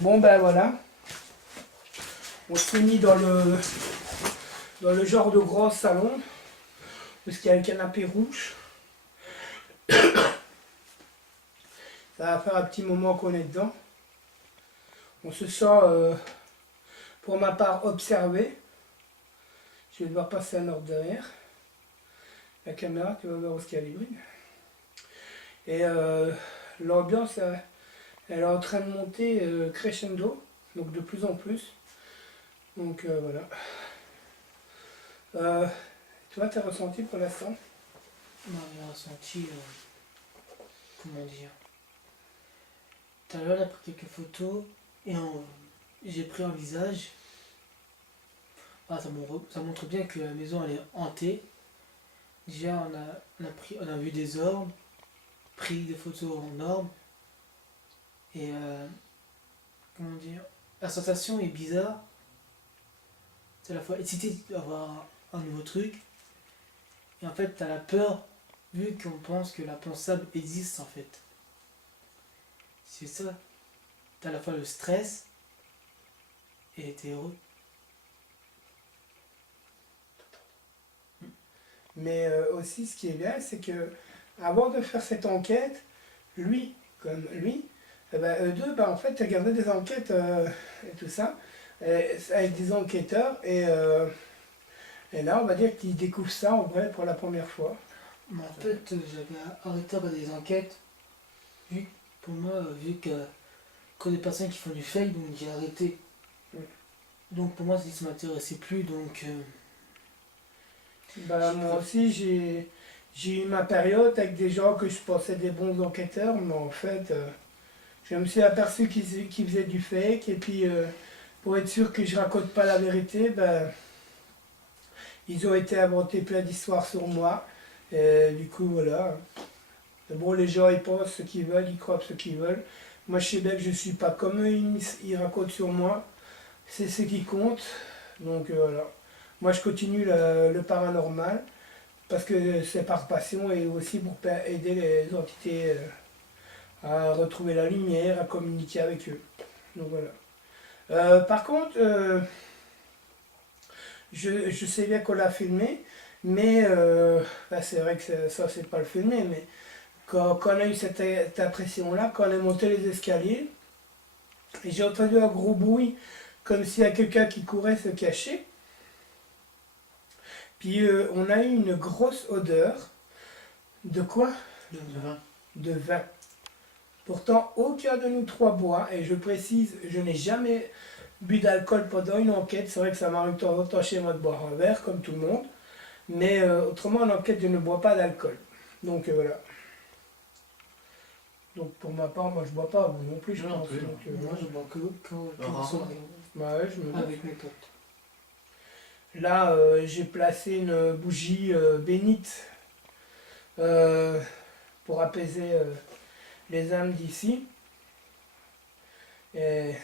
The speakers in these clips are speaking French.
Bon ben voilà, on se mis dans le genre de gros salon, parce qu'il y a le canapé rouge. Ça va faire un petit moment qu'on est dedans. On se sent, pour ma part, observé. Je vais devoir passer un ordre derrière. La caméra, tu vas voir où ce qu'il y a les bruits. Et l'ambiance, elle est en train de monter crescendo, donc de plus en plus. Donc voilà. Toi, t'as ressenti pour l'instant? Moi, j'ai ressenti, comment dire, tout à l'heure, j'ai pris quelques photos et j'ai pris un visage. Ah, ça montre bien que la maison elle est hantée. Déjà, on a vu des orbes, pris des photos en orbes. Et comment dire, la sensation est bizarre. C'est à la fois excité d'avoir un nouveau truc. Et en fait, t'as la peur, vu qu'on pense que l'impensable existe en fait. C'est ça. T'as à la fois le stress et t'es heureux. Mais aussi, ce qui est bien, c'est que avant de faire cette enquête, lui, comme lui, eh ben, eux deux, ben, en fait, regardaient des enquêtes et tout ça, avec des enquêteurs, et là, on va dire qu'ils découvrent ça en vrai pour la première fois. Mais en fait, j'avais arrêté de regarder des enquêtes, pour moi, vu que des personnes qui font du fake, donc j'ai arrêté. Donc pour moi, ça ne m'intéressait plus, donc... Ben, moi aussi, j'ai eu ma période avec des gens que je pensais des bons enquêteurs, mais en fait, je me suis aperçu qu'ils faisaient du fake, et puis pour être sûr que je raconte pas la vérité, ben, ils ont été inventés plein d'histoires sur moi, et du coup, voilà. Mais bon, les gens, ils pensent ce qu'ils veulent, ils croient ce qu'ils veulent. Moi, je sais bien que je suis pas comme eux, ils racontent sur moi, c'est ce qui compte, donc voilà. Moi, je continue le paranormal, parce que c'est par passion et aussi pour aider les entités à retrouver la lumière, à communiquer avec eux. Donc voilà. Par contre, je sais bien qu'on l'a filmé, mais ben, c'est vrai que ça c'est pas le filmé, mais quand on a eu cette impression-là, quand on est monté les escaliers, et j'ai entendu un gros bruit, comme s'il y a quelqu'un qui courait se cacher. Puis on a eu une grosse odeur. De quoi? De vin. De vin. Pourtant, aucun de nous trois boit, et je précise, je n'ai jamais bu d'alcool pendant une enquête. C'est vrai que ça m'arrive de temps en temps chez moi de boire un verre, comme tout le monde. Mais autrement, en enquête, je ne bois pas d'alcool. Donc voilà. Donc pour ma part, moi je bois pas, vous non plus, je Non pense. plus, Donc, Moi, je bois que rarement. soirée, bah ouais, je me doute. avec mes potes. Là, j'ai placé une bougie bénite pour apaiser les âmes d'ici. Et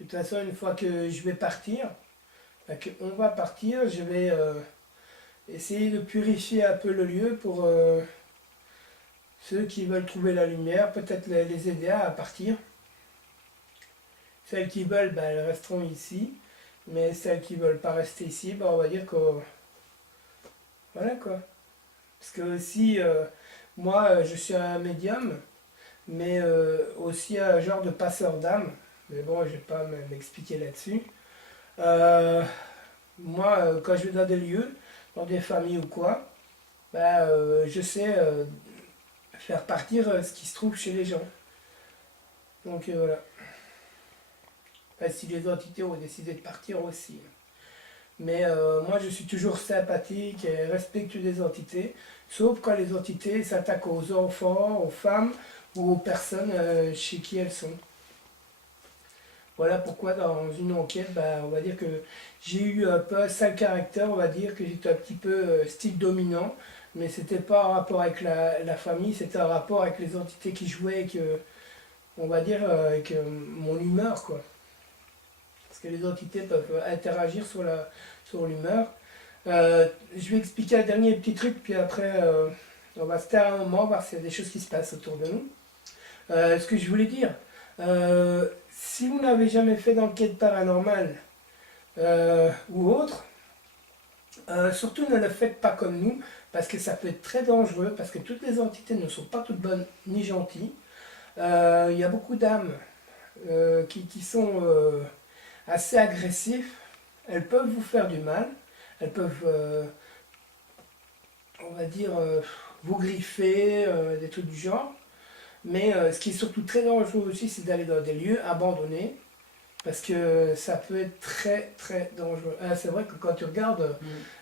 de toute façon, une fois que je vais partir, on va partir, je vais essayer de purifier un peu le lieu pour ceux qui veulent trouver la lumière, peut-être les aider à partir. Celles qui veulent, ben, elles resteront ici. Mais celles qui ne veulent pas rester ici, ben, on va dire que... Voilà quoi. Parce que aussi, moi, je suis un médium, mais aussi un genre de passeur d'âme. Mais bon, je ne vais pas m'expliquer là-dessus. Moi, quand je vais dans des lieux, dans des familles ou quoi, ben, je sais faire partir ce qui se trouve chez les gens. Donc voilà. Enfin, si les entités ont décidé de partir aussi. Mais moi, je suis toujours sympathique et respectueux des entités, sauf quand les entités s'attaquent aux enfants, aux femmes ou aux personnes chez qui elles sont. Voilà pourquoi dans une enquête, bah, on va dire que j'ai eu un peu un sale caractère, on va dire que j'étais un petit peu style dominant, mais c'était pas en rapport avec la famille, c'était en rapport avec les entités qui jouaient, avec, on va dire, avec mon humeur, quoi. Parce que les entités peuvent interagir sur l'humeur. Je vais expliquer un dernier petit truc, puis après, on va se taire un moment, voir s'il y a des choses qui se passent autour de nous. Ce que je voulais dire, si vous n'avez jamais fait d'enquête paranormale ou autre, surtout ne le faites pas comme nous, parce que ça peut être très dangereux, parce que toutes les entités ne sont pas toutes bonnes ni gentilles. Il y a beaucoup d'âmes qui sont assez agressives. Elles peuvent vous faire du mal, elles peuvent, on va dire, vous griffer, des trucs du genre. Mais ce qui est surtout très dangereux aussi, c'est d'aller dans des lieux abandonnés, parce que ça peut être très très dangereux. C'est vrai que quand tu regardes,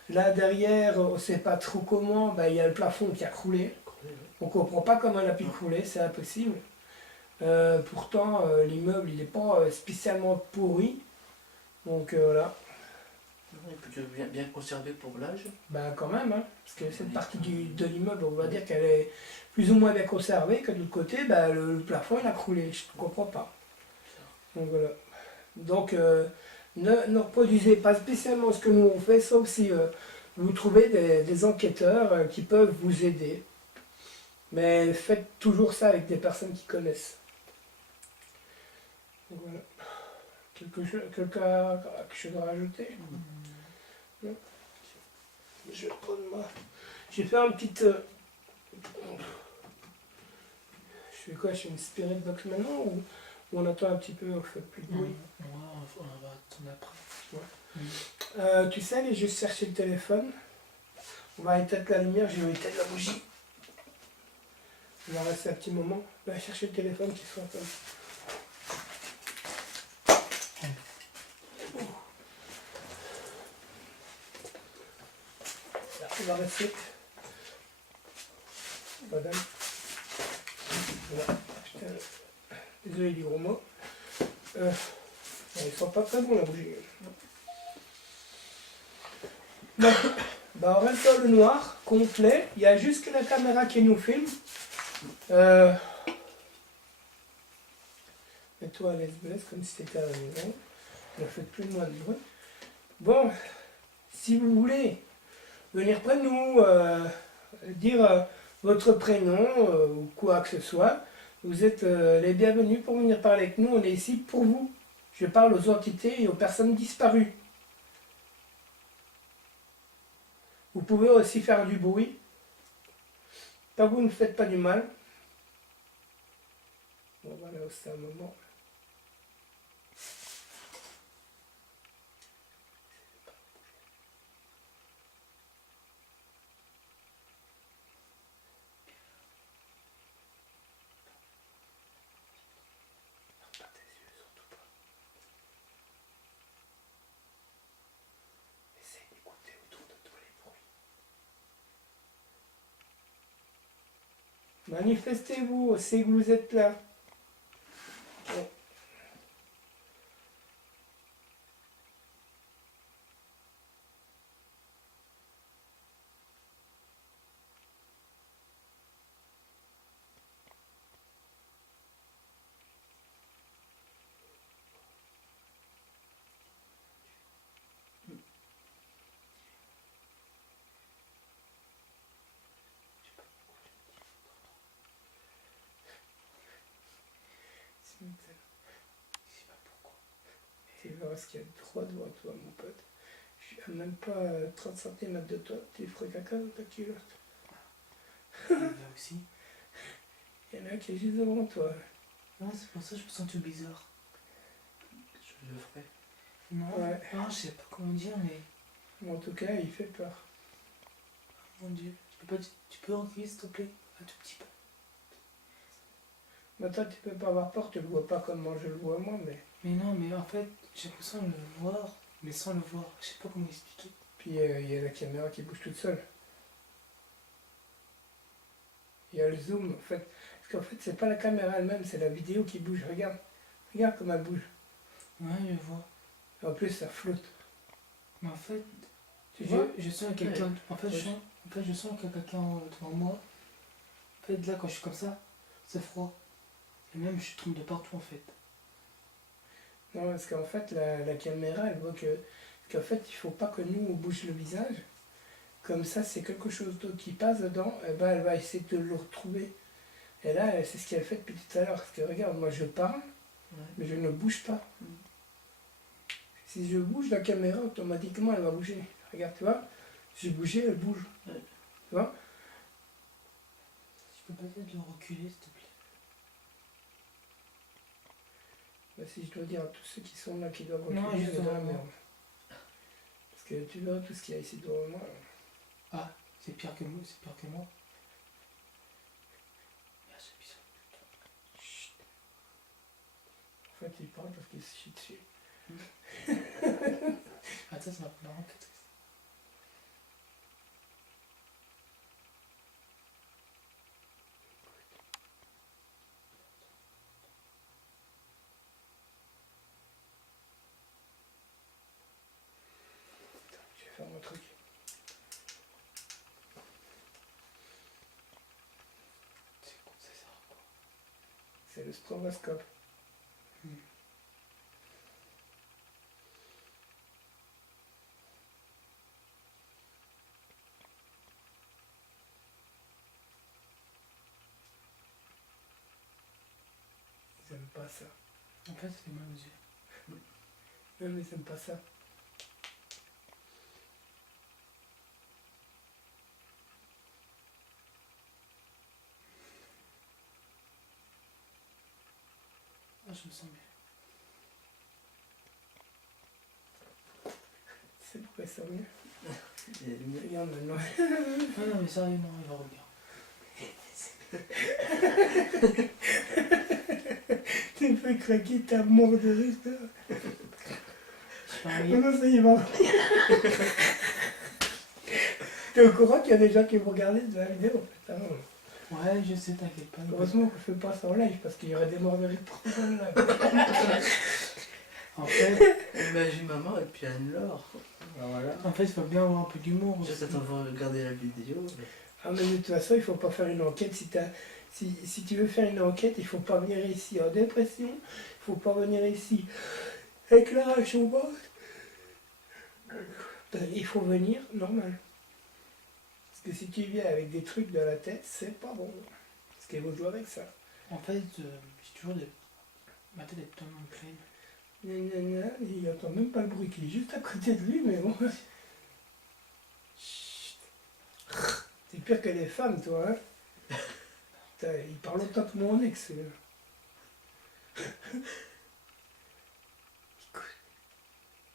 là derrière, on ne sait pas trop comment, bah, il y a le plafond qui a croulé. On ne comprend pas comment il a pu crouler, c'est impossible. Pourtant, l'immeuble, il n'est pas spécialement pourri. Donc voilà. Il est plutôt bien conservé pour l'âge. Ben quand même, hein, parce que cette partie de l'immeuble, on va dire qu'elle est plus ou moins bien conservée, que de l'autre côté, ben, le plafond il a croulé, je ne comprends pas. Donc voilà. Donc ne reproduisez pas spécialement ce que nous on fait, sauf si vous trouvez des enquêteurs qui peuvent vous aider. Mais faites toujours ça avec des personnes qui connaissent. Donc voilà. Quelque chose à rajouter? Non. Je vais prendre moi. J'ai fait un petit. Je fais quoi? Je fais une spirit box maintenant ou on attend un petit peu, on fait plus de bruit? On va attendre après. Tu sais, aller juste chercher le téléphone. On va éteindre la lumière, je vais éteindre la bougie. On va rester un petit moment. On va chercher le téléphone qui soit comme. Là, on va rester. Madame. Voilà. Désolé du gros mot. Ils sont pas très bons la bougie. Bon, bah on reste dans le noir, complet. Il y a juste que la caméra qui nous filme. Mets-toi à l'aise comme si c'était à la maison. Ne faites plus moins de bruit. Bon, si vous voulez venir près de nous, dire votre prénom ou quoi que ce soit, vous êtes les bienvenus pour venir parler avec nous. On est ici pour vous. Je parle aux entités et aux personnes disparues. Vous pouvez aussi faire du bruit. Tant que vous ne faites pas du mal. Bon, voilà, c'est un moment. Manifestez-vous, c'est que vous êtes là. Bon. Je sais pas pourquoi. Tu verras ce qu'il y a de droit devant toi, mon pote. Je suis à même pas 30 cm de toi. Tu ferais caca dans ta culotte. Il y a aussi. Il y en a qui est juste devant toi. Non, c'est pour ça que je me sens tout bizarre. Je le ferai. Non, Ouais. non, je sais pas comment dire, mais. Mais en tout cas, il fait peur. Mon Dieu. Tu peux reculer s'il te plaît? Un tout petit peu. Maintenant, tu peux pas avoir peur, tu le vois pas comme moi je le vois moi, mais. Mais non, mais en fait, j'ai l'impression de le voir, mais sans le voir. Je sais pas comment expliquer. Puis il y a la caméra qui bouge toute seule. Il y a le zoom, en fait. Parce qu'en fait, c'est pas la caméra elle-même, c'est la vidéo qui bouge. Regarde. Regarde comme elle bouge. Ouais, je vois. En plus, ça flotte. Mais en fait, Tu vois? je sens quelqu'un. En fait, Ouais. je sens qu'il y a quelqu'un devant moi. En fait, là, quand je suis comme ça, c'est froid. Et même, je tremble de partout, en fait. Non, parce qu'en fait, la caméra, elle voit qu'en fait, il faut pas que nous, on bouge le visage. Comme ça, c'est quelque chose d'autre qui passe dedans, et ben, elle va essayer de le retrouver. Et là, c'est ce qu'elle fait depuis tout à l'heure. Parce que regarde, moi, je parle, Ouais. mais je ne bouge pas. Mm. Si je bouge, la caméra, automatiquement, elle va bouger. Regarde, tu vois? J'ai bougé, elle bouge. Ouais. Tu vois? Tu peux peut-être le reculer, s'il te plaît. Ben, si je dois dire à tous ceux qui sont là, qui doivent Non, reculer, on est dans la justement. merde. Parce que tu vois, tout ce qu'il y a ici devant moi. Ah, c'est pire que moi, c'est pire que moi. Merde, c'est bizarre. En fait, il parle parce qu'il se chie dessus. Ah, ça m'a marrant, que triste. Je vais faire mon truc. C'est quoi, ça sert à quoi? C'est le stroboscope. Ils aiment pas ça. En fait, ça fait mal aux yeux. Non, mais ils aiment pas ça. Ah, je me sens bien. C'est pourquoi ça mieux. Il y a des lumières. Regarde maintenant. Ah non, mais sérieux, non, il va revenir. Tu me fais craquer ta mort de rire. Je vais Non, envoyer. non, ça y va. T'es au courant qu'il y a des gens qui vont regarder de la vidéo en fait, hein. Ouais, je sais, t'inquiète pas. Heureusement qu'on fait pas ça en live parce qu'il y aurait des morts de rire partout dans le live. En fait, Imagine maman et puis Anne-Laure. Alors voilà. en fait, il faut bien avoir un peu d'humour aussi. Juste attends de regarder la vidéo. Ah mais de toute façon, il faut pas faire une enquête. Si tu veux faire une enquête, il faut pas venir ici en dépression. Il faut pas venir ici avec la rage au bas. Il faut venir normal. Parce que si tu viens avec des trucs dans la tête, c'est pas bon. Parce qu'ils vont jouer avec ça. En fait, j'ai toujours des. Ma tête est tellement pleine. Gna, gna, gna, il entend même pas le bruit qui est juste à côté de lui, mais bon. Chut. T'es pire que les femmes, toi, hein. Putain, il parle autant que mon ex. Écoute.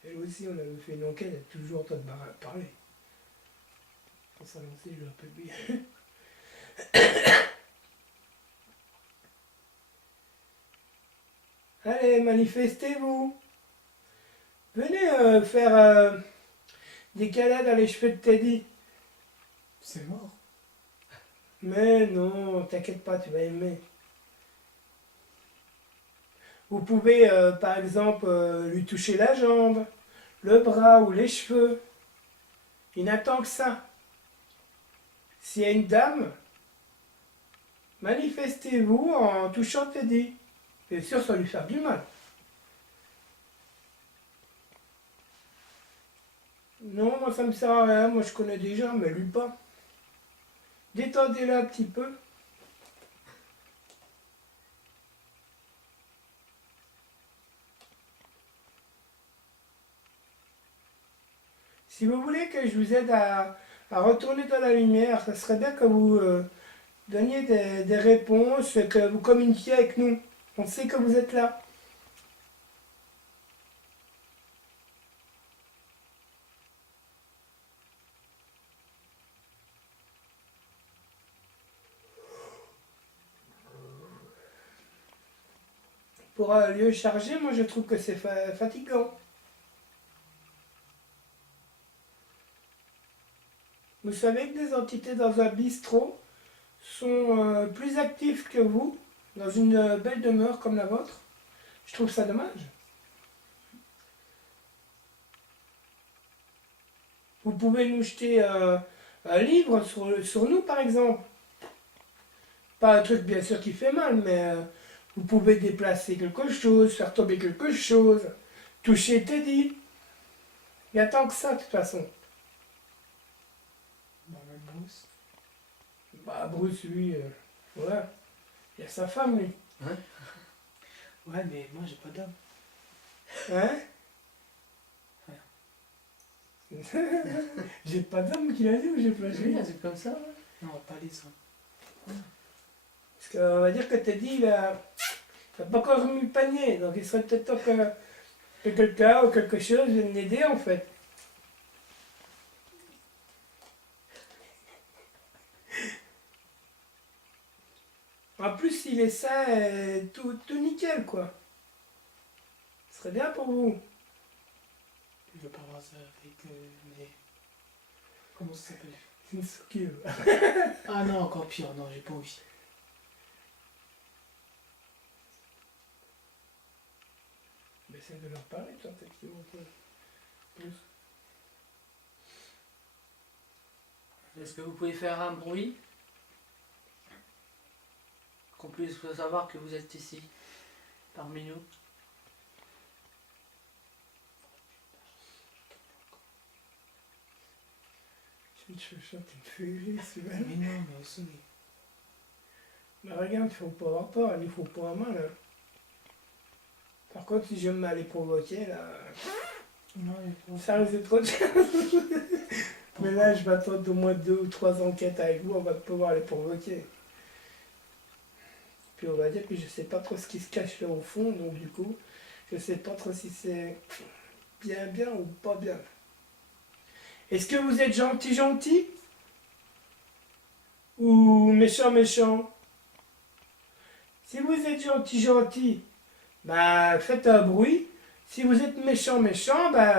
Elle aussi, on avait fait une enquête, elle est toujours en train de parler. Pour s'annoncer, je l'appelle bien. Allez, manifestez-vous. Venez faire des câlins dans les cheveux de Teddy. C'est mort. Mais non, t'inquiète pas, tu vas aimer. Vous pouvez, par exemple, lui toucher la jambe, le bras ou les cheveux. Il n'attend que ça. S'il y a une dame, manifestez-vous en touchant Teddy. Bien sûr, ça va lui faire du mal. Non, moi ça me sert à rien, moi je connais déjà, mais lui pas. Détendez-le un petit peu. Si vous voulez que je vous aide à retourner dans la lumière, ça serait bien que vous donniez des réponses, que vous communiquiez avec nous. On sait que vous êtes là. Pour un lieu chargé, moi je trouve que c'est fatigant. Vous savez que des entités dans un bistrot sont plus actives que vous dans une belle demeure comme la vôtre. Je trouve ça dommage. Vous pouvez nous jeter un livre sur nous, par exemple. Pas un truc, bien sûr, qui fait mal, mais vous pouvez déplacer quelque chose, faire tomber quelque chose, toucher Teddy. Il y a tant que ça, de toute façon. Bah, même Bruce. Bah, Bruce, lui, ouais. Il y a sa femme, lui. Ouais, mais moi, j'ai pas d'homme. Hein? J'ai pas d'homme qui l'a dit ou j'ai plagié? Oui, c'est comme ça. Ouais. Non, pas les hommes. Parce qu'on va dire que Teddy, il a pas encore remis le panier, donc il serait peut-être temps que quelqu'un ou quelque chose vienne l'aider, en fait. En plus, il est sain, tout nickel, quoi. Ce serait bien pour vous. Je veux pas voir ça avec les... Comment ça s'appelle? Une succube. Ah non, encore pire, non, j'ai pas envie. Mais essaie de leur parler, toi, peut-être qu'ils vont plus. Est-ce que vous pouvez faire un bruit qu'on puisse savoir que vous êtes ici, parmi nous? Je te chuchote, tu me fais rire, c'est vrai. Mais non, mais aussi. Mais regarde, il faut pas avoir peur, il faut pas avoir mal. Hein. Par contre, si je me les provoquer, là, Non, mais pas. ça risque d'être trop dur. Mais là, je vais attendre au moins 2 ou 3 enquêtes avec vous, on va pouvoir les provoquer. Puis on va dire que je sais pas trop ce qui se cache là au fond, donc du coup, je sais pas trop si c'est bien ou pas bien. Est-ce que vous êtes gentil ou méchant? Si vous êtes gentil, bah faites un bruit. Si vous êtes méchant, bah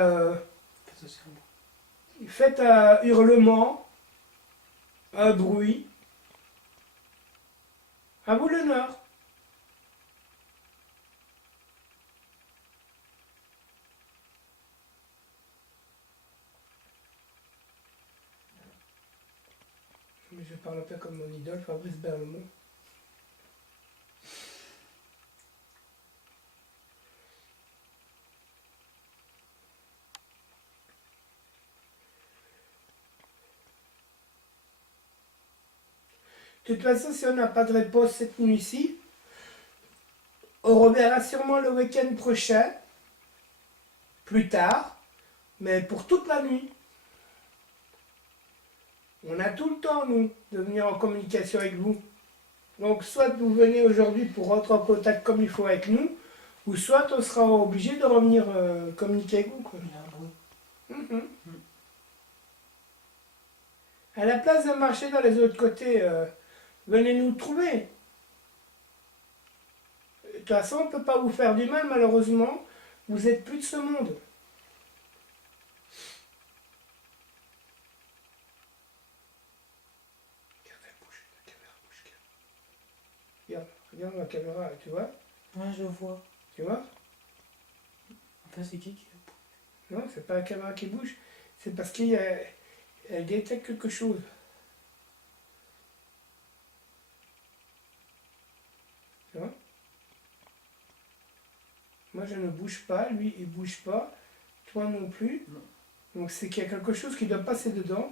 Pas aussi un bruit. faites un hurlement, un bruit. À vous l'honneur. Mais je parle un peu comme mon idole, Fabrice Berlemont. De toute façon, si on n'a pas de réponse cette nuit-ci, on reverra sûrement le week-end prochain, plus tard, mais pour toute la nuit. On a tout le temps, nous, de venir en communication avec vous. Donc, soit vous venez aujourd'hui pour rentrer en contact comme il faut avec nous, ou soit on sera obligé de revenir communiquer avec vous. Quoi. Il y a un bruit. Mhm. À la place de marcher dans les autres côtés, venez nous trouver. De toute façon, on ne peut pas vous faire du mal, malheureusement. Vous êtes plus de ce monde. Regarde la caméra, tu vois? Ouais, je vois. Tu vois? Enfin, c'est qui Non, c'est pas la caméra qui bouge. C'est parce qu'elle détecte quelque chose. Tu vois? Moi, je ne bouge pas. Lui, il bouge pas. Toi non plus. Non. Donc, c'est qu'il y a quelque chose qui doit passer dedans.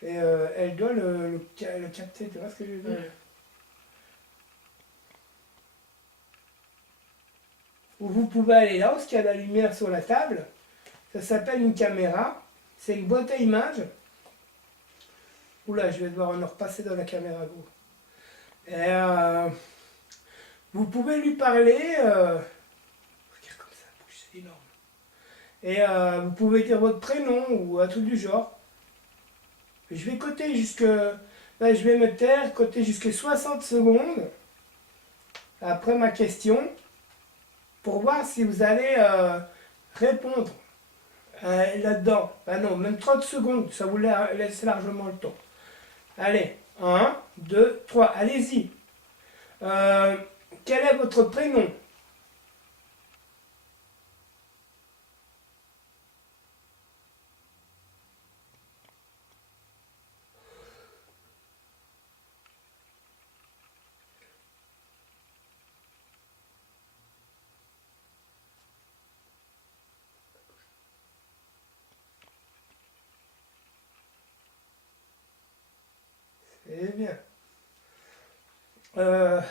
Et elle doit le capter. Tu vois ce que je veux dire? Ouais. Ou vous pouvez aller là, parce qu'il y a la lumière sur la table. Ça s'appelle une caméra. C'est une boîte à images. Oula, je vais devoir en repasser dans la caméra, gros. Et vous pouvez lui parler. Regarde comme ça bouge, c'est énorme. Et vous pouvez dire votre prénom ou un truc du genre. Je vais coter jusque. Là, je vais me taire, coter jusqu'à 60 secondes après ma question pour voir si vous allez répondre là-dedans. Ah non, même 30 secondes, ça vous laisse largement le temps. Allez, 1, 2, 3, allez-y. Quel est votre prénom? bien. Ça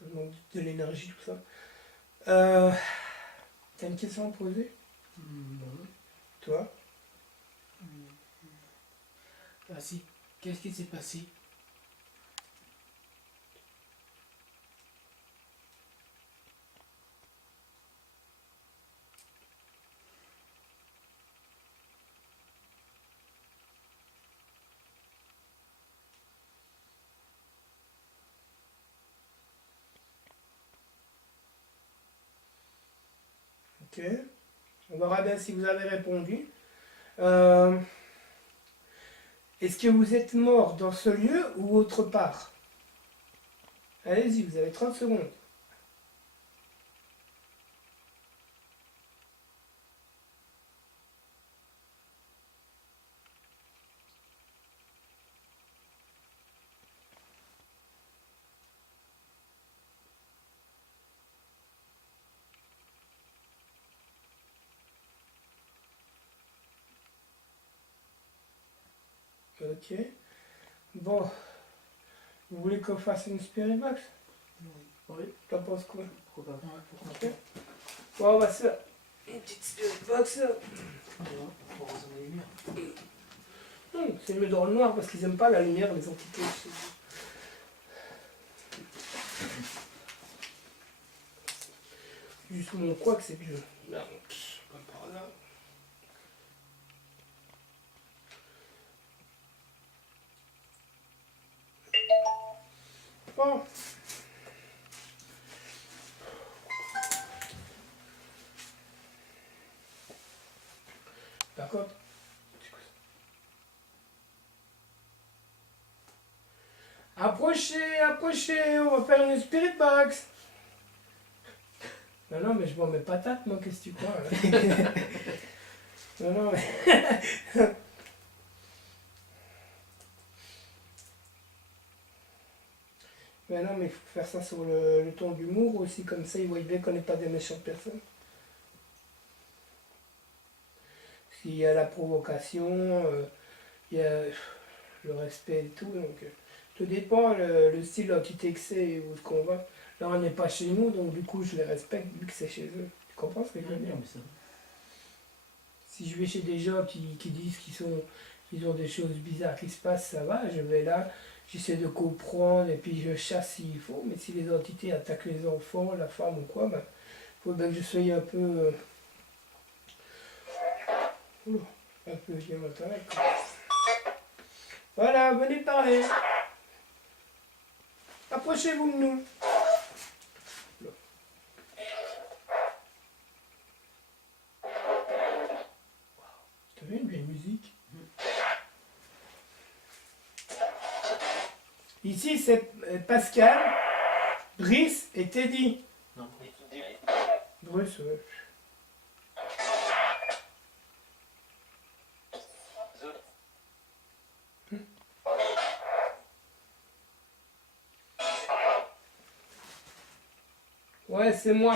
demande de l'énergie, tout ça. T'as une question à poser, Non. toi? Vas-y, qu'est-ce qui s'est passé? Ok. On verra bien si vous avez répondu. Euh, Est-ce que vous êtes mort dans ce lieu ou autre part? Allez-y, vous avez 30 secondes. Ok. Bon, vous voulez qu'on fasse une spirit box? Oui, T'en penses quoi? pourquoi pas. Ouais, pourquoi Ok. pas. Bon, on va se faire une petite spirit box. Pour raison de la lumière. Non, c'est mieux dans le noir parce qu'ils aiment pas la lumière, les entités. Juste mon quoi que c'est que je... Non, pas par là. Bon. D'accord. Approchez, approchez, on va faire une spirit box. Non, non, mais je vois mes patates, moi, qu'est-ce que tu crois là? Non, non, mais... Mais non, mais il faut faire ça sur le ton d'humour aussi, comme ça, ils voient bien qu'on n'est pas des méchantes personnes. S'il y a la provocation, il y a le respect et tout, donc... tout dépend le style d'antitexé ou ce qu'on va. Là, on n'est pas chez nous, donc du coup, je les respecte vu que c'est chez eux. Tu comprends ce que je veux dire? Non, mais ça va. Si je vais chez des gens qui disent qu'ils ont des choses bizarres qui se passent, ça va, je vais là, j'essaie de comprendre et puis je chasse s'il faut. Mais si les entités attaquent les enfants, la femme ou quoi, ben, faut bien que je sois un peu... un peu bien matériel, quoi. Voilà, venez parler. Approchez-vous de nous. T'as vu une belle musique? Ici, c'est Pascal, Brice et Teddy. Non, Bruce, ouais. Ouais, c'est moi.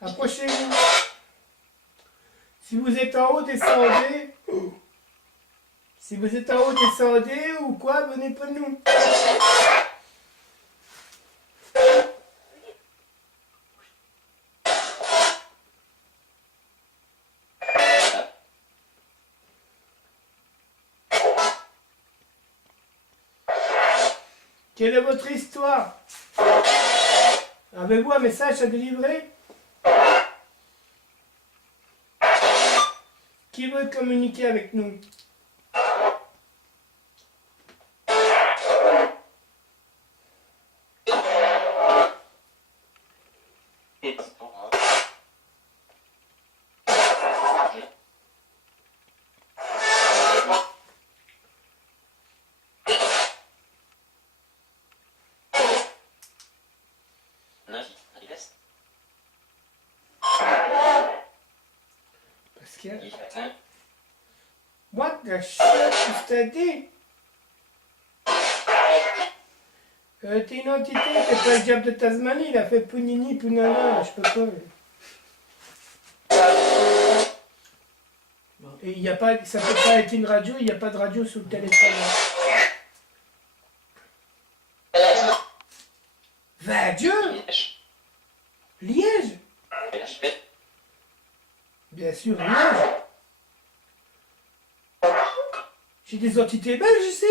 Approchez-vous. Si vous êtes en haut, descendez. Si vous êtes en haut, descendez ou quoi, venez pas de nous. Quelle est votre histoire? Avez-vous un message à délivrer? Qui veut communiquer avec nous? Pascal? What the shit is that dit? T'es une entité, t'es pas le diable de Tasmanie, il a fait Punini, Punana, je sais pas quoi. Et il y a pas, ça peut pas être une radio, il n'y a pas de radio sous le téléphone. Va Dieu! Liège? Bien sûr, Liège. J'ai des entités belges ici.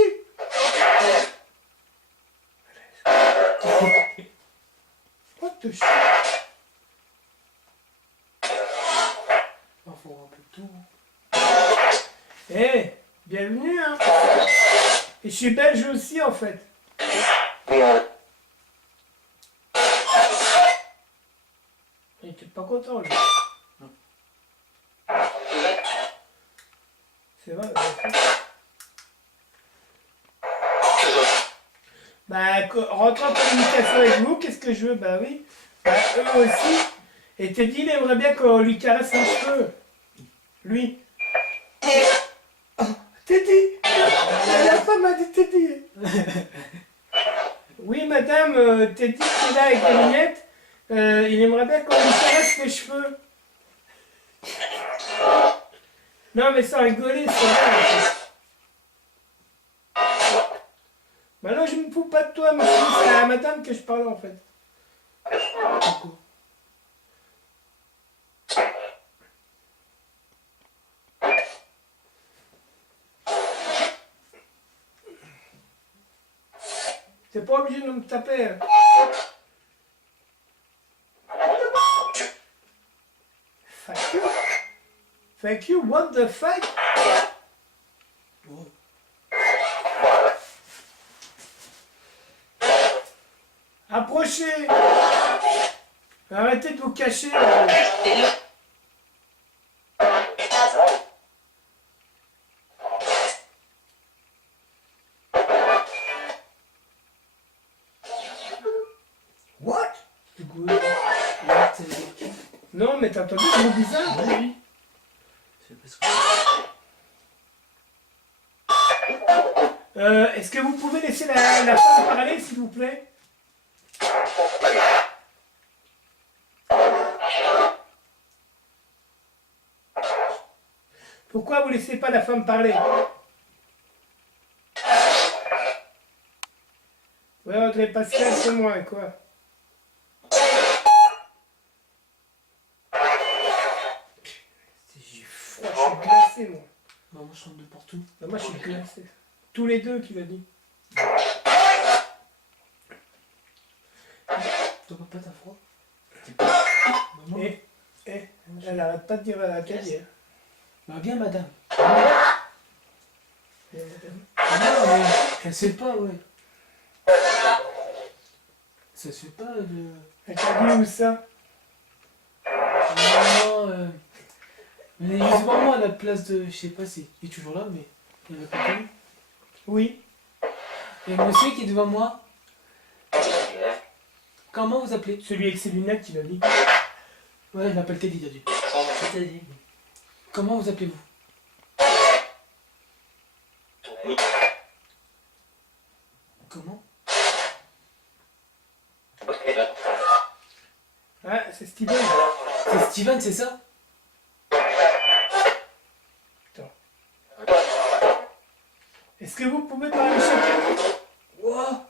What the shit? Il faut un peu de tout. Eh, bienvenue, hein. Et je suis belge aussi, en fait. Il était pas content, lui. C'est vrai, bah, rentrer en communication avec vous, qu'est-ce que je veux? Bah oui, bah, eux aussi. Et Teddy, il aimerait bien qu'on lui caresse les cheveux. Lui. Oh, Teddy! La femme a dit Teddy. Oui, madame, Teddy qui est là avec des lunettes, il aimerait bien qu'on lui caresse les cheveux. Non, mais sans rigoler, c'est vrai. Bah non, je me fous pas de toi, monsieur, c'est à madame que je parle en fait. Pourquoi? T'es pas obligé de me taper. Hein. Fuck you. Fuck you, what the fuck? Ouais. Approchez. Arrêtez de vous cacher. What? Du coup, là, t'es qui? Non, mais t'as entendu le mot bizarre? Oui. C'est parce que... Est-ce que vous pouvez laisser la femme parler, s'il vous plaît? Pourquoi vous laissez pas la femme parler? Ouais, André Pascal, c'est moi, quoi. J'ai froid, je suis glacé, moi. Bah, moi, je rentre de partout. Bah, moi, je suis glacé. Tous les deux, qui l'a dit. Toi, papa, t'as froid? Maman? Elle arrête pas de dire à la télé. Bah, bien, madame. Hein. Ah non, mais elle sait pas, ouais. Ça se fait pas de... Elle t'a dit où ça? Non, mais juste devant moi à la place de... Je sais pas si il est toujours là, mais il avait pas connu. Oui. Et le monsieur qui est devant moi, comment vous appelez? Celui avec ses lunettes, qui l'a dit. Ouais, je m'appelle Teddy, il a dit. Je t'ai dit. Comment vous appelez-vous? Comment? Ah, c'est Steven. C'est Steven, c'est ça? Est-ce que vous pouvez parler chacun? Wow.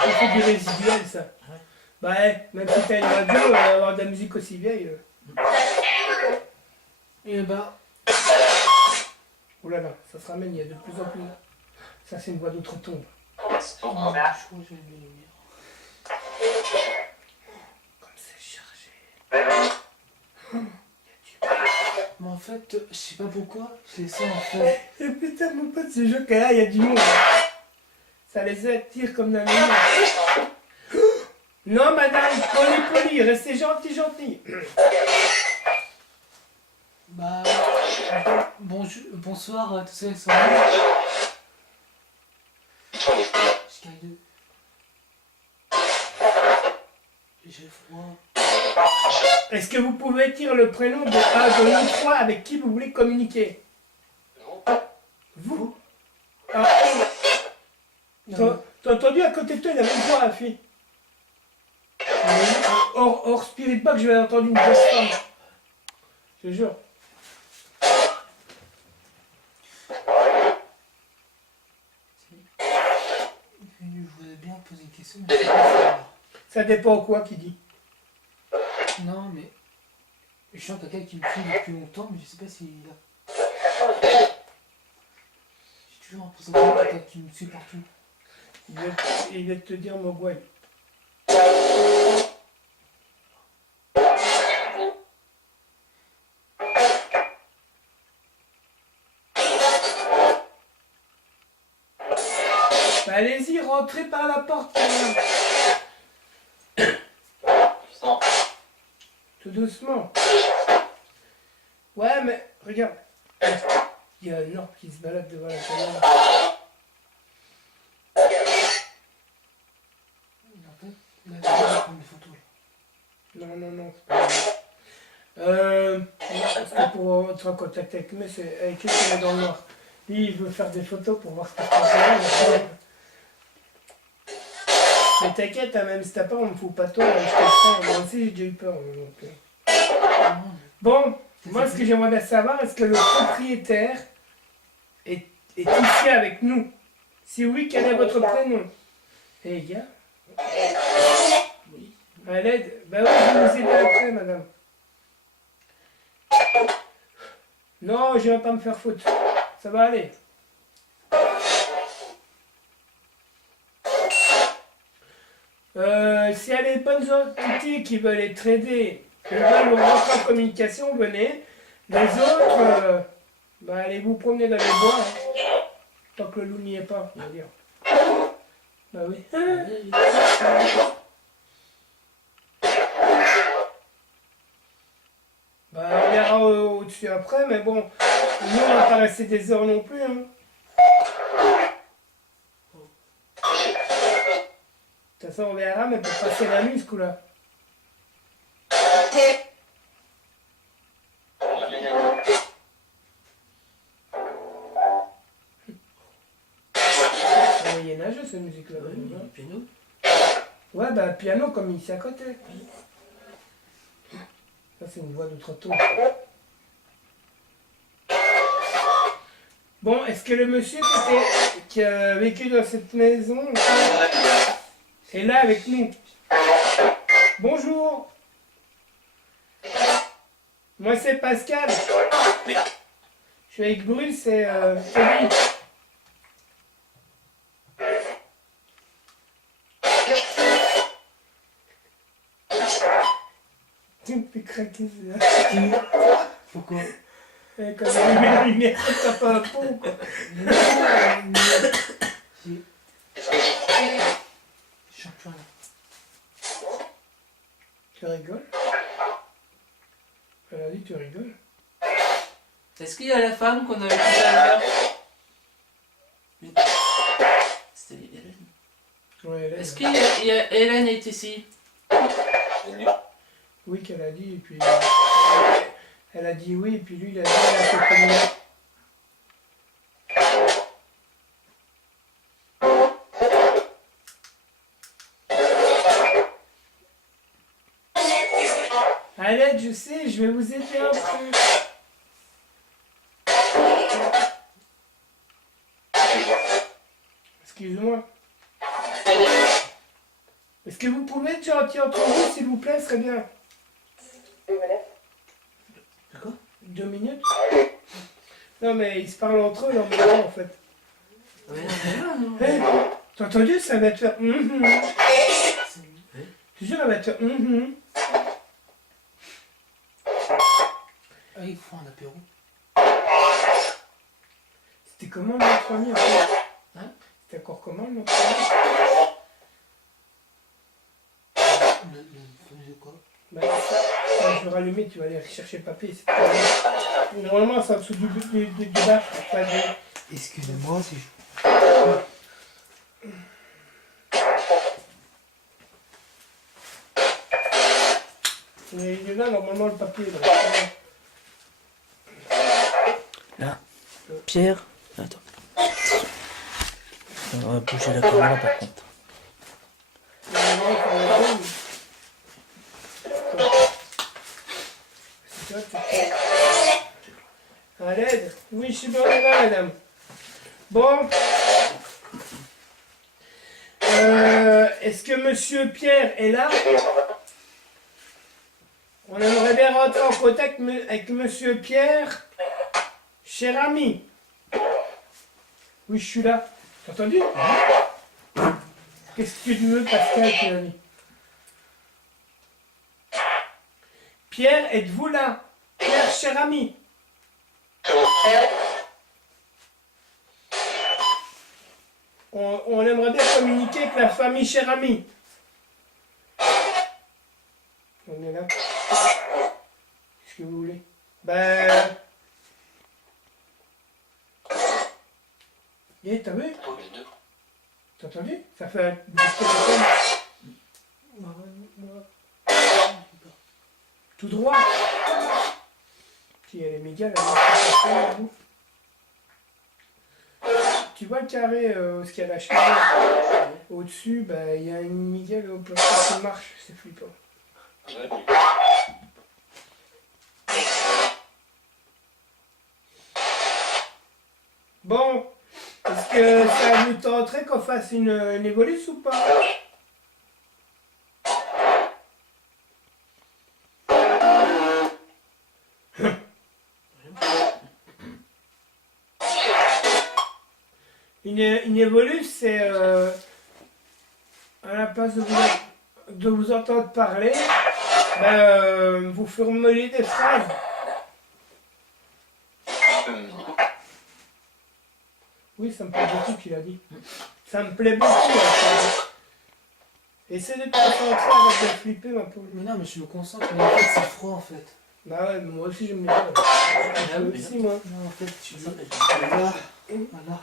C'est du résiduel, ça. Bah, même si t'as une radio, avoir de la musique aussi vieille. Et bah, Oh là là, ça se ramène, il y a de plus en plus. Ça, c'est une voix d'outre-tombe. je crois que je vais mettre les lumières. Comme c'est chargé. Mais en fait, je sais pas pourquoi, je laisse ça en fait. Et putain, mon pote, ce jeu là, il y a du monde. Ça les attire comme dans les mains. Non, madame, poli, restez gentil. Bah, bonjour, bonsoir à tous ceux qui sont Sky 2. J'ai froid. Est-ce que vous pouvez dire le prénom de un de nous trois avec qui vous voulez communiquer? Vous? Ah, Non, toi, J'ai entendu à côté de toi, il y avait une voix, la fille. Hors Spirit Box, j'avais entendu une grosse femme. Je te jure. Je voulais bien poser une question, mais je sais pas savoir. Ça dépend quoi qui dit. Non, mais je sens quelqu'un qui me suit depuis longtemps, mais je sais pas s'il a. J'ai toujours l'impression qu'il y a quelqu'un qui me suit partout. Il vient de te dire Mogwai. Bah, allez-y, rentrez par la porte. Tout doucement. Ouais, mais regarde. Il y a un orbe qui se balade devant la caméra. En fait, là, je vais prendre des photos. Là. Non, c'est pas vrai. Parce que pour être en contact avec lui, c'est avec lui qu'on est dans le noir. Lui, il veut faire des photos pour voir ce qui se passe là. Mais t'inquiète, hein, même si t'as peur, on me fout pas toi, je comprends. Moi aussi, j'ai déjà eu peur. Donc. Bon, moi, ce que j'aimerais bien savoir, est-ce que le propriétaire est ici avec nous? Si oui, quel est votre prénom? Eh, les gars? Oui. À l'aide? Bah oui, je vais vous aider après, madame. Non, je vais pas me faire foutre. Ça va aller. Si elle est de bonnes entités qui veulent être aidées, qui veulent rentrer en communication, venez. Les autres, bah allez vous promener dans les bois. Hein. Tant que le loup n'y est pas, on va dire. Bah oui. Bah on verra au-dessus après, mais bon, nous on va pas rester des heures non plus. Hein. De toute façon on verra, mais pour passer la nuit ce coup-là. C'est moyenâgeux cette musique-là. Oui, il y a un piano. Ouais, bah piano comme ici à côté. Ça c'est une voix de trottoir. Bon, est-ce que le monsieur qui a vécu dans cette maison est là avec nous? Bonjour. Moi c'est Pascal. Je suis avec Brune, c'est lui. Tu me fais craquer ça. Pourquoi? Quand il allume la lumière, t'as pas un pont quoi. Champion. Tu rigoles? Elle a dit tu rigoles. Est-ce qu'il y a la femme qu'on avait tout à l'heure? C'était Hélène. Ouais, elle Est-ce que Hélène est ici? Oui, qu'elle a dit, et puis elle a dit oui, et puis lui il a dit elle a fait comme moi. À l'aide, je sais, je vais vous aider un peu. Excuse-moi. Est-ce que vous pouvez être gentil entre vous, s'il vous plaît, ce serait bien. D'accord. 2 minutes? Non, mais ils se parlent entre eux, dans mon en fait. Ouais, non. Hey, t'as entendu? Ça va te faire. Je te jure, elle va te faire. Ah, il faut un apéro. C'était comment notre ami en fait? Hein? C'était encore comment notre ami? De quoi? Bah, ça, je vais rallumer, tu vas aller chercher le papier. C'est pas vrai. Normalement, c'est en dessous du bas. Pas de... Excusez-moi si je... Il est là, normalement, le papier. Là. Pierre. Attends. On va bouger la caméra par contre. C'est toi, à l'aide. Oui, je suis bien là, madame. Bon. Est-ce que monsieur Pierre est là? On aimerait bien rentrer en contact avec monsieur Pierre, cher ami. Oui, je suis là. T'as entendu? Qu'est-ce que tu veux, Pascal, cher ami? Pierre, êtes-vous là? Pierre, cher ami. On aimerait bien communiquer avec la famille, cher ami. On est là. Qu'est-ce que vous voulez? Ben... Et t'as vu? T'as entendu? Ça fait un bruit de téléphone. Tout droit. Qui est les méga là. Tu vois le carré où il y a la cheminée au-dessus, bah il y a une migale au plafond qui marche, c'est flippant. Bon, est-ce que ça vous tenterait qu'on fasse une évolution ou pas? Une évolue, c'est à la place de vous entendre parler, vous formulez des phrases. Oui, ça me plaît beaucoup qu'il a dit. Ça me plaît beaucoup. Essaie de te concentrer avec de flipper ma pauvre. Mais non, mais je me concentre, mais en fait c'est froid en fait. Bah ouais, mais moi aussi j'aime bien. Moi aussi, moi. Non, en fait, tu dis. Voilà. Voilà.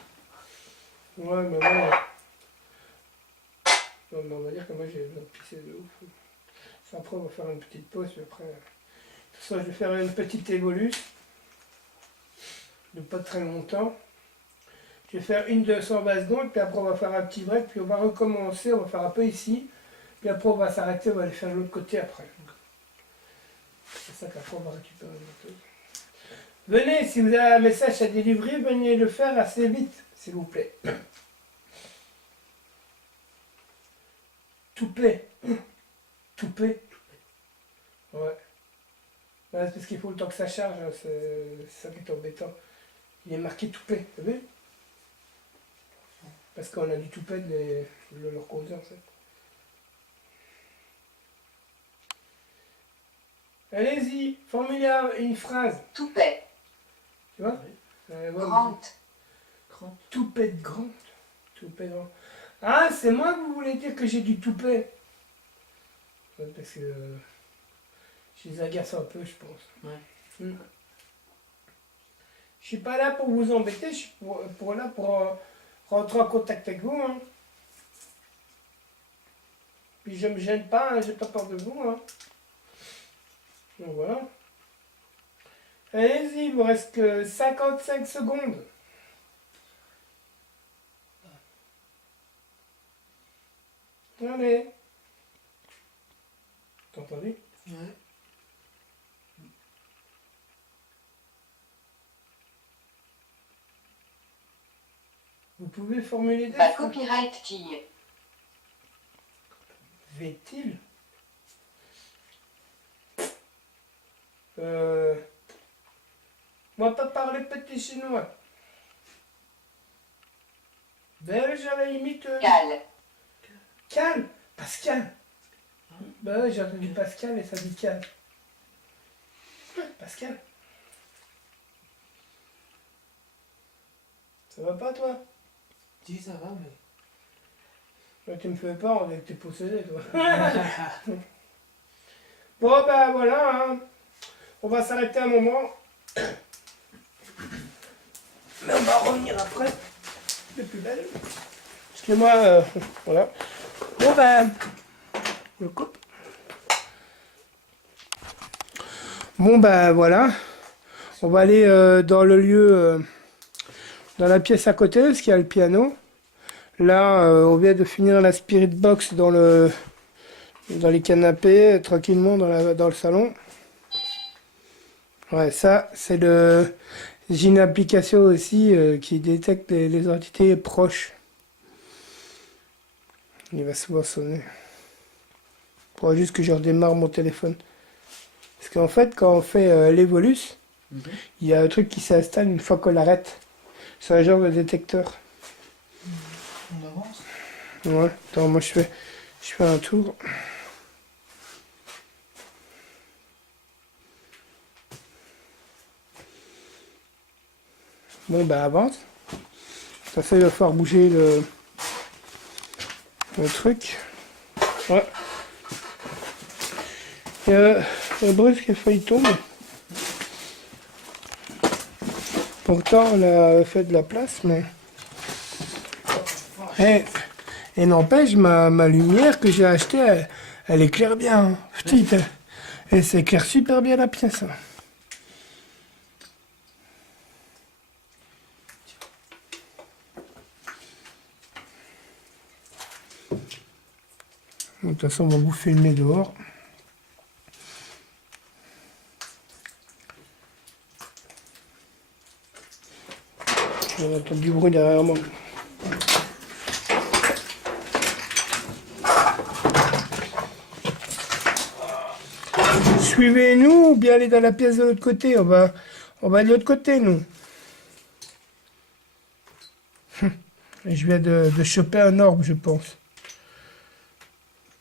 Ouais, mais moi. Non, mais on va dire que moi j'ai besoin de pisser de ouf. Ça, après, on va faire une petite pause, puis après. De toute façon, je vais faire une petite évolue. De pas très longtemps. Je vais faire une 220 secondes, puis après on va faire un petit break, puis on va recommencer, on va faire un peu ici, puis après on va s'arrêter, on va aller faire de l'autre côté après. C'est ça qu'après on va récupérer le moto. Venez, si vous avez un message à délivrer, venez le faire assez vite, s'il vous plaît. Toupet. Toupet. Ouais. Ouais, c'est parce qu'il faut le temps que ça charge, hein, c'est ça qui est embêtant. Il est marqué Toupet, t'as vu? Parce qu'on a du toupet de leur causer en fait. Allez-y, formulez une phrase. Toupet. Tu vois? Grande. Toupet de grande. Toupet de grande. Ah, c'est moi que vous voulez dire que j'ai du toupet. Ouais, parce que je les agace un peu, je pense. Ouais. Je suis pas là pour vous embêter, je suis là pour rentrer en contact avec vous. Hein. Puis je me gêne pas, hein, j'ai pas peur de vous. Hein. Donc voilà. Allez-y, il vous reste que 55 secondes. Allez. T'as entendu? Ouais. Vous pouvez formuler des Ma phrases. copyright fille. Vais-il Moi pas parler petit chinois. Belge à la limite. Cal. Cal. Pascal. Bah ouais, j'ai entendu Pascal et ça dit Cal. Pascal. Ça va pas toi? Si, ça va, mais. Ouais, tu me fais peur, on dirait que t'es possédé toi. Bon ben voilà, hein. On va s'arrêter un moment. Mais on va revenir après. De plus belle. Parce que moi, voilà. Bon ben, je coupe. Bon ben voilà. On va aller dans le lieu, dans la pièce à côté, parce qu'il y a le piano. Là, on vient de finir la Spirit Box dans les canapés, tranquillement dans le salon. Ouais, ça, c'est j'ai une application aussi qui détecte les entités proches. Il va souvent sonner. Il faudra juste que je redémarre mon téléphone. Parce qu'en fait, quand on fait l'Evolus, il y a un truc qui s'installe une fois qu'on l'arrête. C'est un genre de détecteur. On avance. Ouais, attends, moi je fais un tour. Bon, bah avance. Ça fait, il va falloir bouger le truc. Ouais. Il y a Bruce qui a failli tomber. Pourtant, on a fait de la place, mais... Et n'empêche, ma lumière que j'ai achetée, elle éclaire bien. Hein. Putain, elle s'éclaire super bien la pièce. Hein. De toute façon, on va vous filmer dehors. On entend du bruit derrière moi. Suivez-nous ou bien aller dans la pièce de l'autre côté. On va de l'autre côté, nous. Et je viens de choper un orbe, je pense.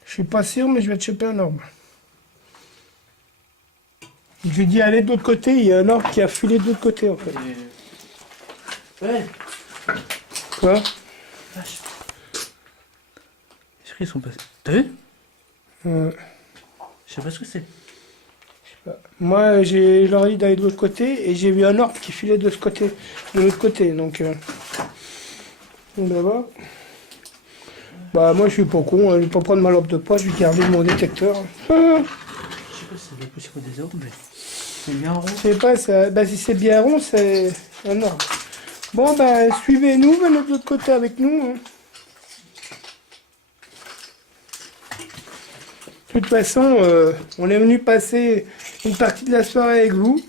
Je suis pas sûr, mais je vais te choper un orbe. Je lui dis allez de l'autre côté, il y a un orbe qui a filé de l'autre côté en fait. Ouais. Quoi? Vache. Les cerises sont passées. T'as vu? Je sais pas ce que c'est. Moi, je leur ai dit d'aller de l'autre côté et j'ai vu un orbe qui filait de ce côté, de l'autre côté. Donc, on va voir. Bah, moi, je suis pas con, je vais pas prendre ma lampe de poche, je vais garder mon détecteur. Je sais pas si c'est des poussières ou des orbes, mais c'est bien rond. Je sais pas, ça, bah, si c'est bien rond, c'est un orbe. Bon, bah, suivez-nous, venez de l'autre côté avec nous. Hein. De toute façon, on est venu passer une partie de la soirée avec vous.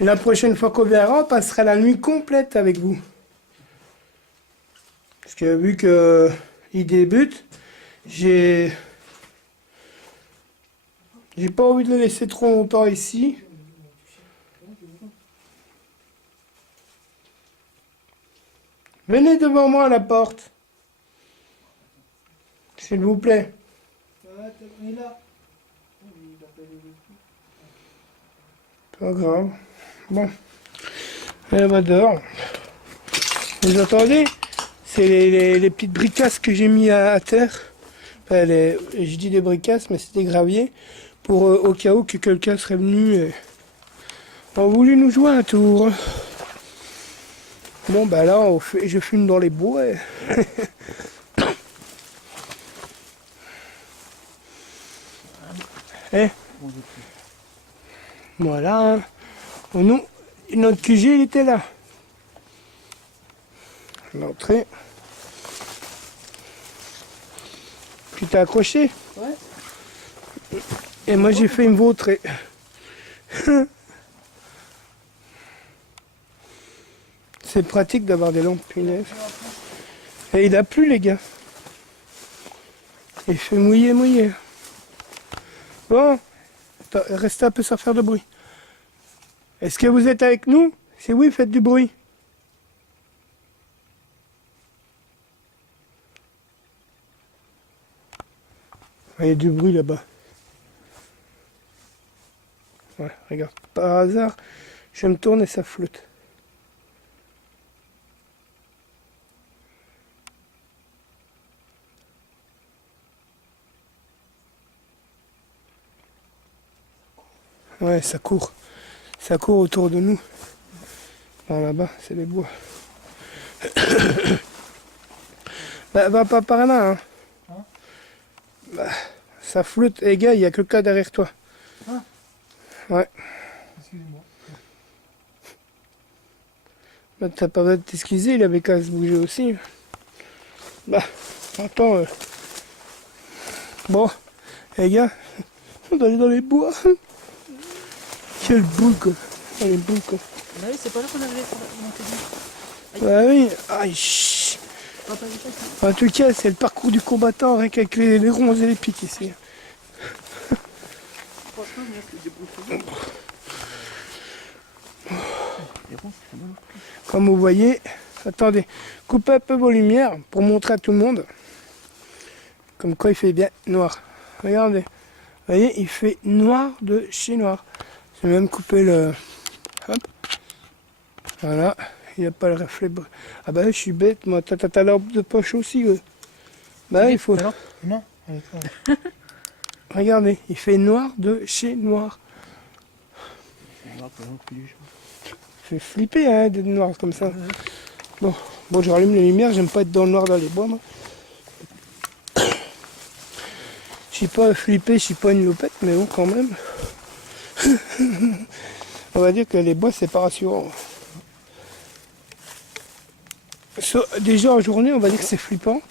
Et la prochaine fois qu'on viendra, on passera la nuit complète avec vous. Parce que vu qu'il débute, j'ai pas envie de le laisser trop longtemps ici. Venez devant moi à la porte. S'il vous plaît. Pas grave. Bon. Elle va dehors. Vous entendez? C'est les petites bricasses que j'ai mis à terre. Enfin, je dis des bricasses, mais c'est des graviers. Pour au cas où que quelqu'un serait venu et a voulu nous jouer un tour. Bon, bah là, je fume dans les bois. Et... eh, voilà. Nous, notre QG, il était là. L'entrée. Tu t'es accroché? Ouais. Et moi, j'ai fait une vautrée. C'est pratique d'avoir des lampes punaises. Et il a plu, les gars. Il fait mouiller. Bon, restez un peu sans faire de bruit. Est-ce que vous êtes avec nous? Si oui, faites du bruit. Il y a du bruit là-bas. Ouais, regarde, par hasard, je me tourne et ça flotte. Ouais, ça court. Ça court autour de nous. Par là-bas, c'est les bois. Bah, va pas par là, hein. Bah, ça flotte. Eh gars, il y a quelqu'un derrière toi. Ah. Ouais. Excusez-moi. Bah, t'as pas besoin de t'excuser, il avait qu'à se bouger aussi. Bah, attends. Bon, les gars, on doit aller dans les bois. Quelle boule, quoi. Oh, les boules, quoi. Bah oui, c'est pas là qu'on avait monté. Bah oui, aïe, chut. En tout cas, c'est le parcours du combattant avec les ronds et les pics ici. Franchement, il y a que des bouts. Comme vous voyez, attendez, coupez un peu vos lumières pour montrer à tout le monde. Comme quoi il fait bien noir. Regardez, vous voyez, il fait noir de chez noir. J'ai même coupé le... Hop. Voilà, il n'y a pas le reflet. Ah bah je suis bête, moi, t'as ta lampe de poche aussi. Bah il faut... Non. Regardez, il fait noir de chez noir. Fait flipper hein, d'être noir comme ça. Bon, je rallume les lumières, j'aime pas être dans le noir dans les bois moi. Je suis pas flippé, je suis pas une loupette, mais bon quand même. On va dire que les bois c'est pas rassurant. Déjà en journée on va dire que c'est flippant,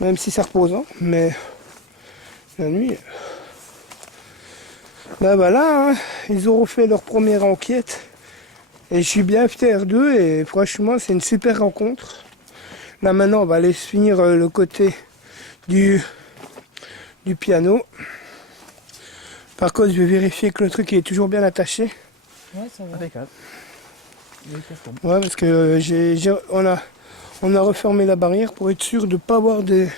même si c'est reposant, mais la nuit. Ben voilà, hein, ils auront fait leur première enquête. Et je suis bien fier d'eux et franchement c'est une super rencontre. Là maintenant on va aller finir le côté du piano. Par contre je vais vérifier que le truc est toujours bien attaché. Ouais, ça va. Impeccable. Ouais parce que on a refermé la barrière pour être sûr de ne pas avoir des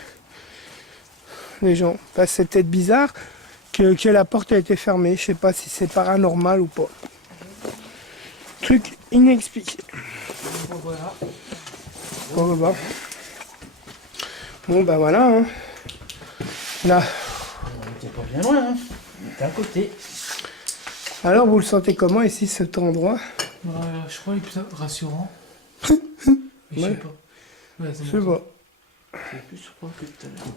gens. Parce que c'est peut-être bizarre que la porte a été fermée. Je sais pas si c'est paranormal ou pas. Truc inexpliqué. Bon, voilà. On va voir. Bon bah voilà. Hein. Là. On était pas bien loin, hein. On était à côté. Alors vous le sentez comment ici cet endroit? Je crois qu'il est plus rassurant. Je Ouais. sais pas. Ouais, Je sais pas. C'est plus froid que tout à l'heure.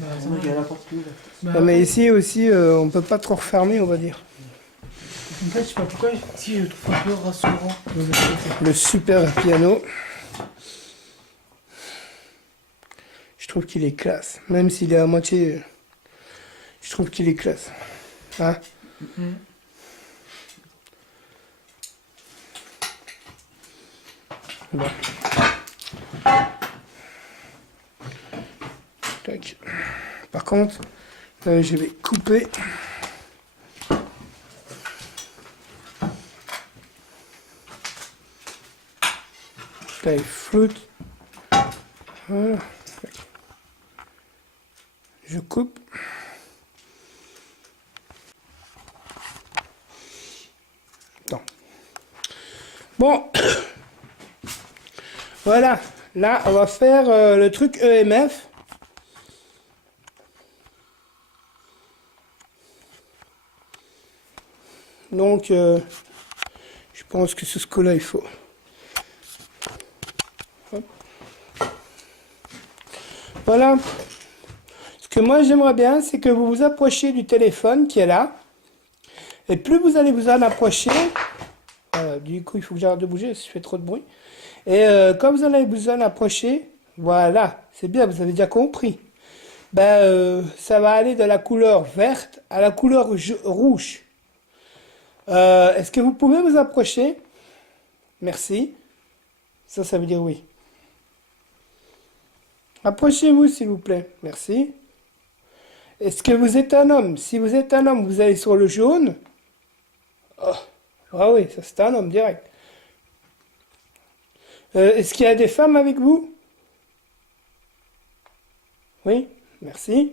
Bah, Il y a la porte ouverte. Non, mais ici aussi on peut pas trop refermer on va dire. En fait, je sais pas pourquoi, si je trouve un peu rassurant. Le super piano. Je trouve qu'il est classe. Même s'il est à moitié. Je trouve qu'il est classe. Hein? Bon. Tac. Par contre, je vais couper. Là, il flotte. Voilà. Je coupe. Non. Bon. Voilà. Là, on va faire le truc EMF. Donc, je pense que c'est ce que là il faut. Hop. Voilà. Ce que moi j'aimerais bien, c'est que vous vous approchiez du téléphone qui est là. Et plus vous allez vous en approcher, du coup il faut que j'arrête de bouger, si je fais trop de bruit. Et quand vous allez vous en approcher, voilà, c'est bien, vous avez déjà compris. Ça va aller de la couleur verte à la couleur rouge. Est-ce que vous pouvez vous approcher? Merci. Ça veut dire oui. Approchez-vous, s'il vous plaît. Merci. Est-ce que vous êtes un homme? Si vous êtes un homme, vous allez sur le jaune. Oh. Ah oui, ça c'est un homme direct. Est-ce qu'il y a des femmes avec vous? Oui, merci.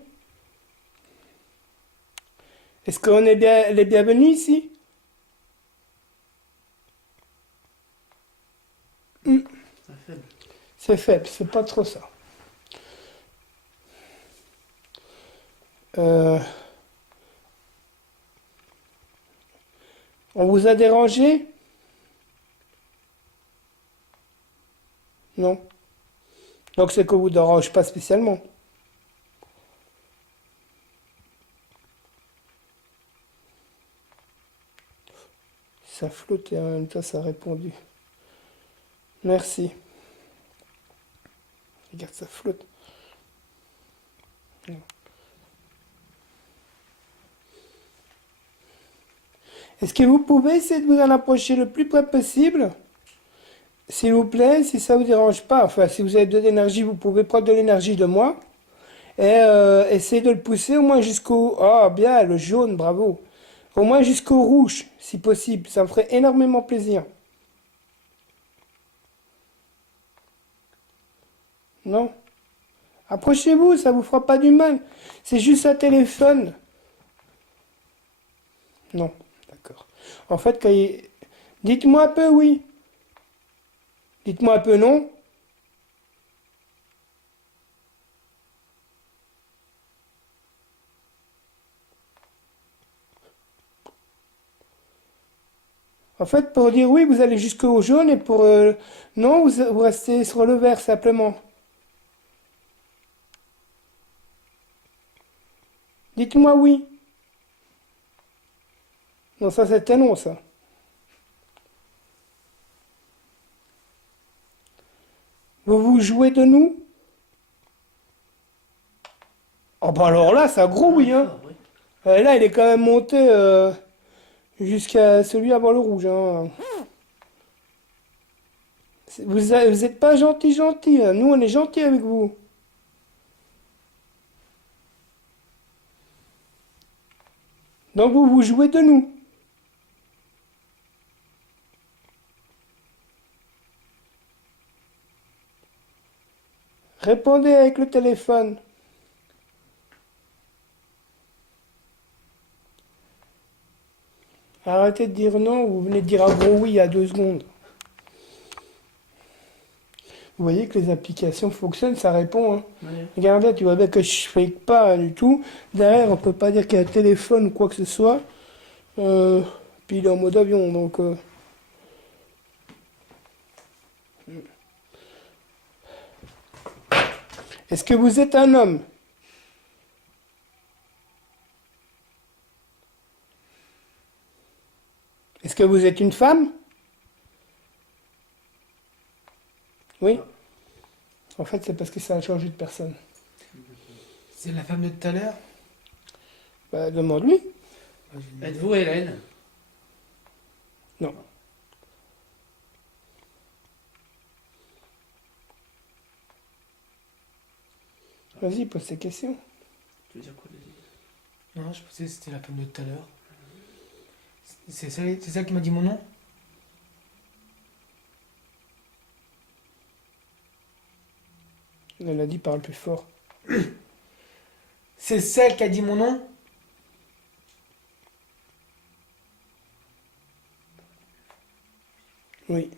Est-ce qu'on est bien les bienvenus ici? C'est faible, c'est pas trop ça. On vous a dérangé? Non. Donc c'est qu'on vous dérange pas spécialement. Ça flotte et en même temps ça a répondu. Merci. Regarde, ça flotte. Est-ce que vous pouvez essayer de vous en approcher le plus près possible? S'il vous plaît, si ça vous dérange pas. Enfin, si vous avez de l'énergie, vous pouvez prendre de l'énergie de moi. Et essayer de le pousser au moins jusqu'au... Oh, bien, le jaune, bravo. Au moins jusqu'au rouge, si possible. Ça me ferait énormément plaisir. Non? Approchez-vous, ça vous fera pas du mal. C'est juste un téléphone. Non, d'accord. En fait, dites-moi un peu oui. Dites-moi un peu non. En fait, pour dire oui, vous allez jusqu'au jaune et pour non, vous restez sur le vert simplement. Dites-moi oui. Non, ça c'était non, ça. Vous vous jouez de nous? Oh bah alors là, c'est un gros oui, hein. D'accord, oui. Là, il est quand même monté jusqu'à celui avant le rouge, hein. Vous êtes pas gentil, gentil, hein. Nous, on est gentil avec vous. Donc vous vous jouez de nous. Répondez avec le téléphone. Arrêtez de dire non, vous venez de dire un gros oui il y a 2 secondes. Vous voyez que les applications fonctionnent, ça répond, hein. Oui. Regardez, tu vois bien que je fake pas du tout. Derrière, on peut pas dire qu'il y a un téléphone ou quoi que ce soit. Puis il est en mode avion, donc... Est-ce que vous êtes un homme? Est-ce que vous êtes une femme? Oui. En fait, c'est parce que ça a changé de personne. C'est la femme de tout à l'heure? Bah, demande-lui. Ah, j'ai dit- Êtes-vous Hélène? Non. Vas-y, pose tes questions. Tu veux dire quoi, Daisy? Non, je pensais que c'était la femme de tout à l'heure. C'est ça qui m'a dit mon nom? Elle a dit parle plus fort. C'est celle qui a dit mon nom? Oui.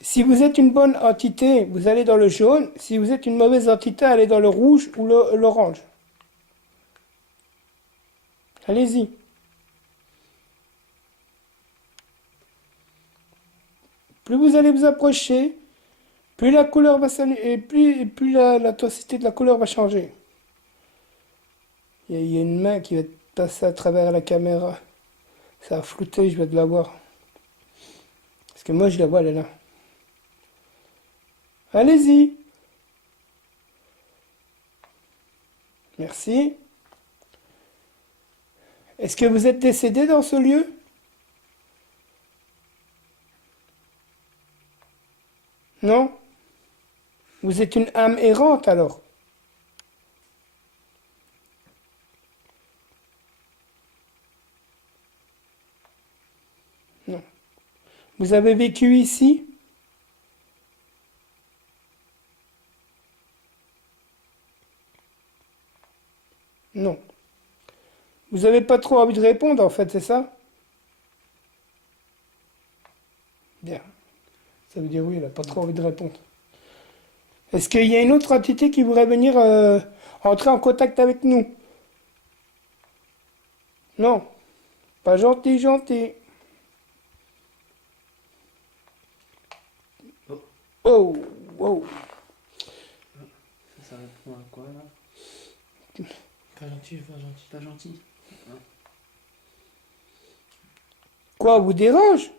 Si vous êtes une bonne entité, vous allez dans le jaune. Si vous êtes une mauvaise entité, allez dans le rouge ou l'orange. Allez-y. Plus vous allez vous approcher, plus la couleur va et plus l'intensité de la couleur va changer. Il y a une main qui va passer à travers la caméra. Ça a flouté, je vais de la voir. Parce que moi, je la vois, elle est là. Allez-y. Merci. Est-ce que vous êtes décédé dans ce lieu? Non? Vous êtes une âme errante alors? Non. Vous avez vécu ici? Non. Vous n'avez pas trop envie de répondre en fait, c'est ça? Bien. Ça veut dire oui, elle n'a pas trop envie de répondre. Est-ce qu'il y a une autre entité qui voudrait venir entrer en contact avec nous? Non. Pas gentil, gentil. Oh. Oh, wow. Ça répond à quoi, là? Pas gentil, pas gentil. Pas gentil. Quoi, vous dérange?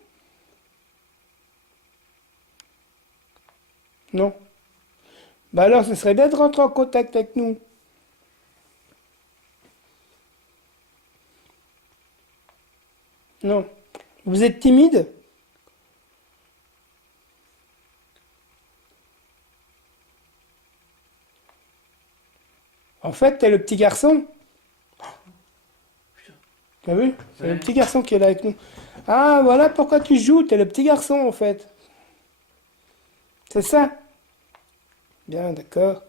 Non. Bah alors, ce serait bien de rentrer en contact avec nous. Non. Vous êtes timide? En fait, t'es le petit garçon. Putain. T'as vu? C'est le Ouais. petit garçon qui est là avec nous. Ah, voilà pourquoi tu joues. T'es le petit garçon, en fait. C'est ça? Bien, d'accord.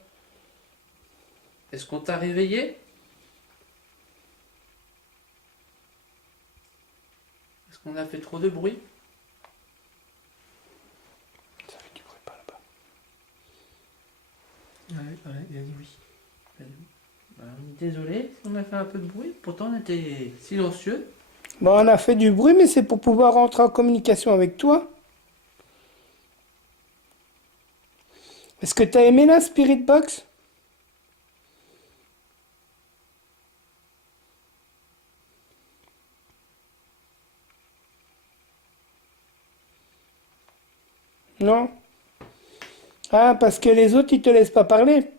Est-ce qu'on t'a réveillé? Est-ce qu'on a fait trop de bruit? Ça fait du bruit par là-bas. Ouais, il a dit oui. Il a dit oui. Bah, on est désolé si on a fait un peu de bruit. Pourtant, on était silencieux. Bon, on a fait du bruit, mais c'est pour pouvoir rentrer en communication avec toi. Est-ce que t'as aimé la Spirit Box? Non? Ah, parce que les autres, ils te laissent pas parler.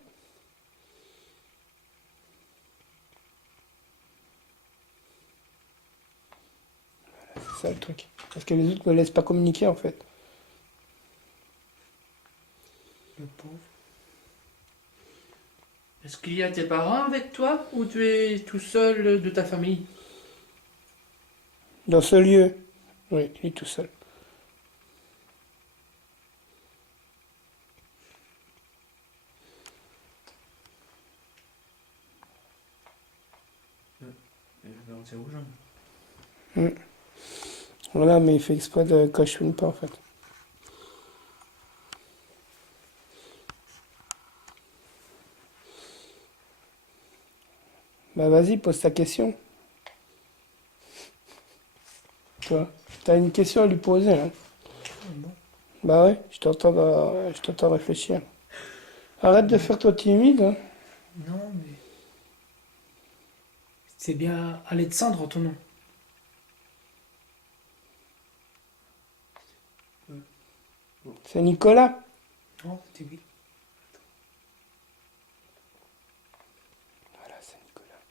C'est ça le truc. Parce que les autres me laissent pas communiquer, en fait. Le pauvre. Est-ce qu'il y a tes parents avec toi ou tu es tout seul de ta famille? Dans ce lieu. Oui, il est tout seul. C'est rouge. Voilà, mais il fait exprès de que je filme pas, en fait. Bah vas-y, pose ta question. Toi, t'as une question à lui poser, hein? Ah bon. Bah ouais, je t'entends réfléchir. Arrête de faire toi timide, hein. Non, mais. C'est bien Alexandre ton nom. C'est Nicolas. Non, c'était oui. Voilà, c'est Nicolas.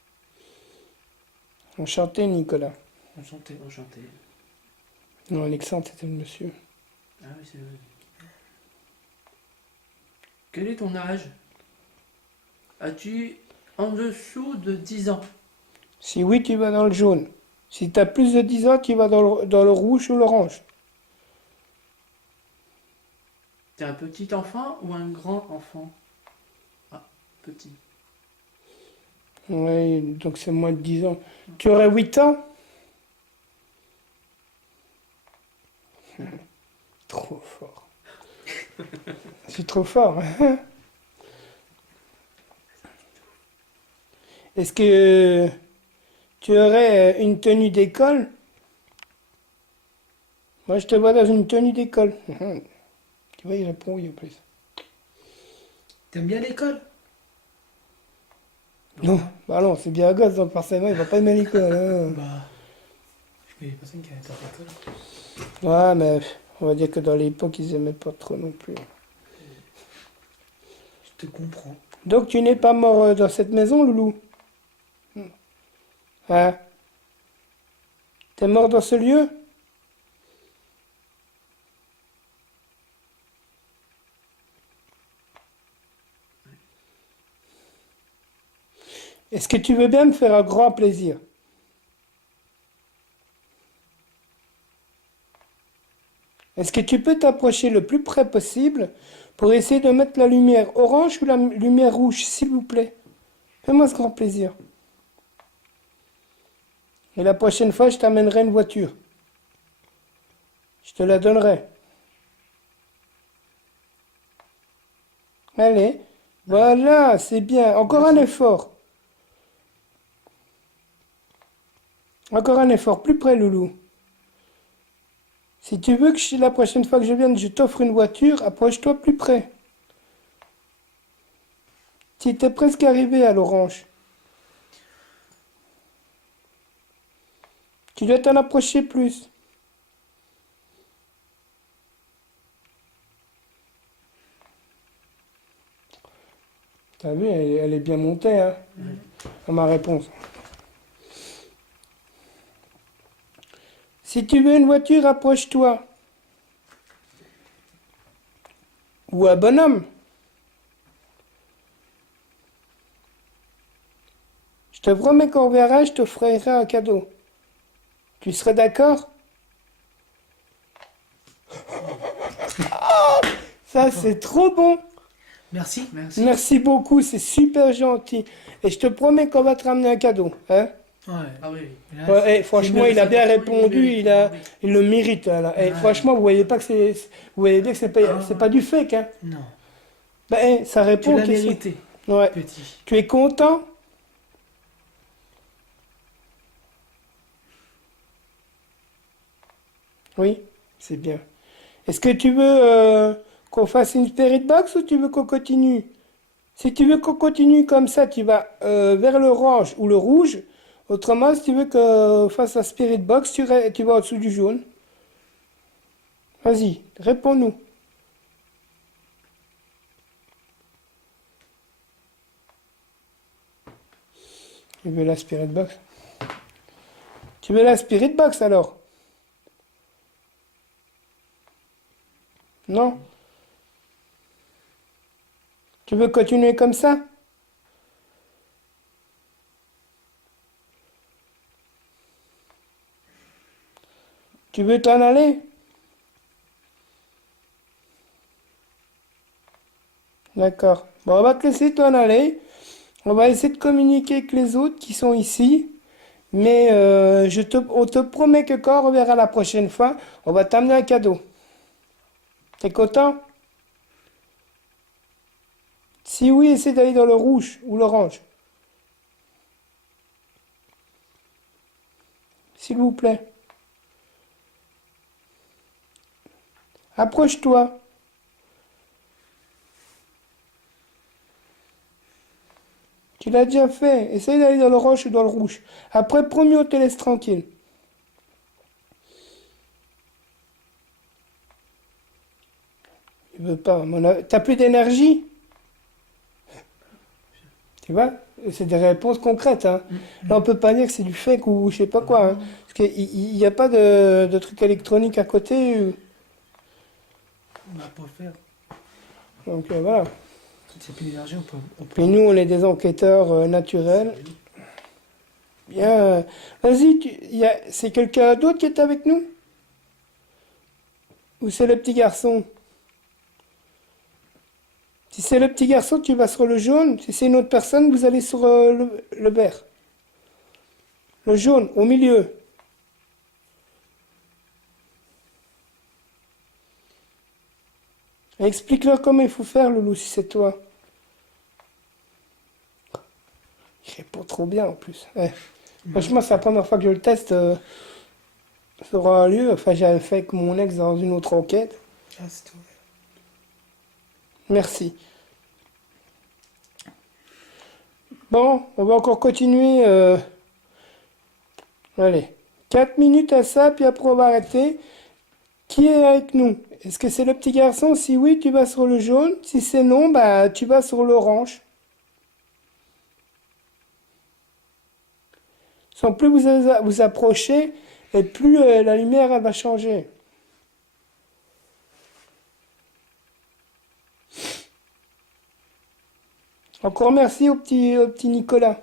Enchanté, Nicolas. Enchanté, enchanté. Non, Alexandre, c'était le monsieur. Ah oui, c'est vrai. Quel est ton âge? As-tu en dessous de 10 ans? Si oui, tu vas dans le jaune. Si t'as plus de 10 ans, tu vas dans le rouge ou l'orange. T'es un petit enfant ou un grand enfant? Ah, petit. Oui, donc c'est moins de 10 ans. Tu aurais 8 ans? Trop fort. C'est trop fort, hein. Est-ce que tu aurais une tenue d'école? Moi, je te vois dans une tenue d'école. Tu vois, il répond oui en plus. T'aimes bien l'école? Non, bah non, c'est bien un gosse, donc forcément, il va pas aimer l'école, hein. Bah. Je connais personne qui a été à l'école. Ouais, mais on va dire que dans l'époque, ils aimaient pas trop non plus. Je te comprends. Donc, tu n'es pas mort dans cette maison, Loulou? Hein? T'es mort dans ce lieu? Est-ce que tu veux bien me faire un grand plaisir? Est-ce que tu peux t'approcher le plus près possible pour essayer de mettre la lumière orange ou la lumière rouge, s'il vous plaît? Fais-moi ce grand plaisir. Et la prochaine fois, je t'amènerai une voiture. Je te la donnerai. Allez, voilà, c'est bien. Encore un effort. Encore un effort, plus près, Loulou. Si tu veux que la prochaine fois que je vienne, je t'offre une voiture, approche-toi plus près. Tu étais presque arrivé à l'orange. Tu dois t'en approcher plus. T'as vu, elle est bien montée, hein, à ma réponse. Si tu veux une voiture, approche-toi. Ou un bonhomme. Je te promets qu'on verra, je t'offrirai un cadeau. Tu serais d'accord? Ça, c'est trop bon. Merci. Merci. Merci beaucoup, c'est super gentil. Et je te promets qu'on va te ramener un cadeau. Hein? Ouais. Ah oui, oui. Et là, Ouais, franchement, il a bien répondu, il le mérite. Là. Ouais. Franchement, vous voyez pas que vous voyez bien que c'est pas du fake. Hein? Non. Ça Tu répond aux l'as questions. mérité, Ouais. petit. Tu es content? Oui, c'est bien. Est-ce que tu veux qu'on fasse une spirit box ou tu veux qu'on continue? Si tu veux qu'on continue comme ça, tu vas vers l'orange ou le rouge. Autrement, si tu veux qu'on fasse la spirit box, tu vas au-dessous du jaune. Vas-y, réponds-nous. Tu veux la spirit box? Tu veux la spirit box alors? Non? Tu veux continuer comme ça? Tu veux t'en aller? D'accord. Bon, on va te laisser t'en aller. On va essayer de communiquer avec les autres qui sont ici. Mais on te promet que quand on reverra la prochaine fois, on va t'amener un cadeau. T'es content? Si oui, essaie d'aller dans le rouge ou l'orange. S'il vous plaît. Approche-toi. Tu l'as déjà fait. Essaye d'aller dans l'orange ou dans le rouge. Après, promis, on te laisse tranquille. Il veut pas. T'as plus d'énergie? Tu vois? C'est des réponses concrètes. Hein. Là, on peut pas dire que c'est du fake ou je sais pas quoi. Hein. Parce qu'il n'y a pas de truc électronique à côté. On va pas faire. Donc voilà. C'est plus d'énergie, on peut. Puis nous, on est des enquêteurs naturels. Bien. Vas-y, c'est quelqu'un d'autre qui est avec nous? Ou c'est le petit garçon? Si c'est le petit garçon, tu vas sur le jaune. Si c'est une autre personne, vous allez sur le vert. Le jaune, au milieu. Explique-leur comment il faut faire, Loulou, si c'est toi. Il répond trop bien, en plus. Ouais. Franchement, c'est la première fois que je le teste sur un lieu. Enfin, j'avais fait avec mon ex dans une autre enquête. Ah, c'est tout. Merci. Bon, on va encore continuer. Allez, 4 minutes à ça, puis après on va arrêter. Qui est avec nous? Est-ce que c'est le petit garçon? Si oui, tu vas sur le jaune. Si c'est non, bah tu vas sur l'orange. Sans plus vous approchez, et plus la lumière elle va changer. Encore merci au petit Nicolas.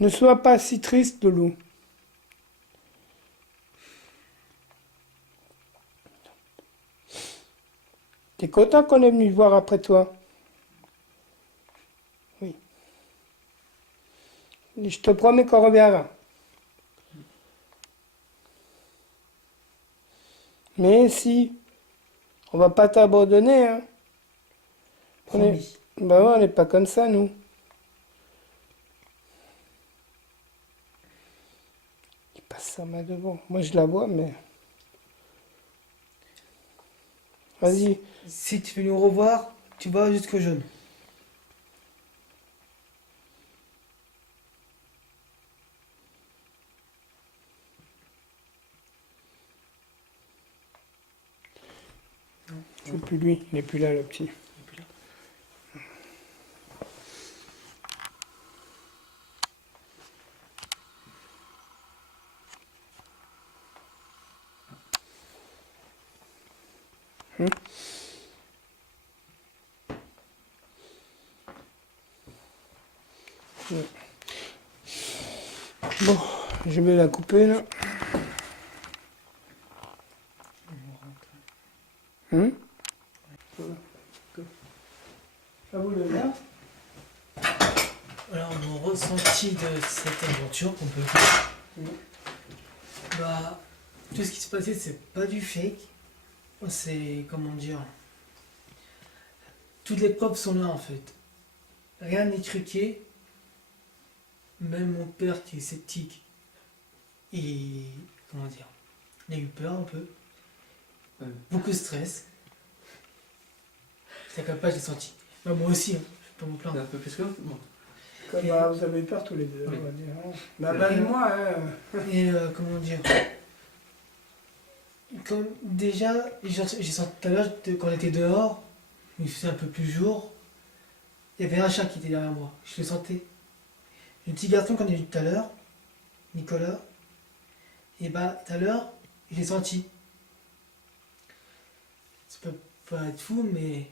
Ne sois pas si triste, Loulou. T'es content qu'on est venu te voir après toi? Oui. Je te promets qu'on reviendra. Mais si, on va pas t'abandonner, hein. Promis. Bah ouais, on n'est pas comme ça, nous. Il passe sa main devant. Moi, je la vois, mais... Vas-y. Si tu veux nous revoir, tu vas jusqu'au jaune. plus lui, il n'est plus là, le petit. Et puis là. Bon, je vais la couper là. Hum? À vous le là. Alors, mon ressenti de cette aventure qu'on peut faire, bah, tout ce qui se passait, c'est pas du fake. C'est, comment dire, toutes les preuves sont là en fait. Rien n'est truqué. Même mon père qui est sceptique, comment dire, il a eu peur un peu. Beaucoup de stress. C'est capable, j'ai senti. Bah, moi aussi, hein, je peux pas me plaindre. Un peu plus que l'autre. Bon. Comme, bah, vous avez eu peur tous les deux, Oui. on va dire. Bah, même moi, hein. Et comment dire, comme déjà, j'ai senti tout à l'heure, quand on était dehors, il faisait un peu plus jour, il y avait un chat qui était derrière moi, je le sentais. Le petit garçon qu'on a vu tout à l'heure, Nicolas, et bah tout à l'heure, je l'ai senti. Ça peut pas être fou, mais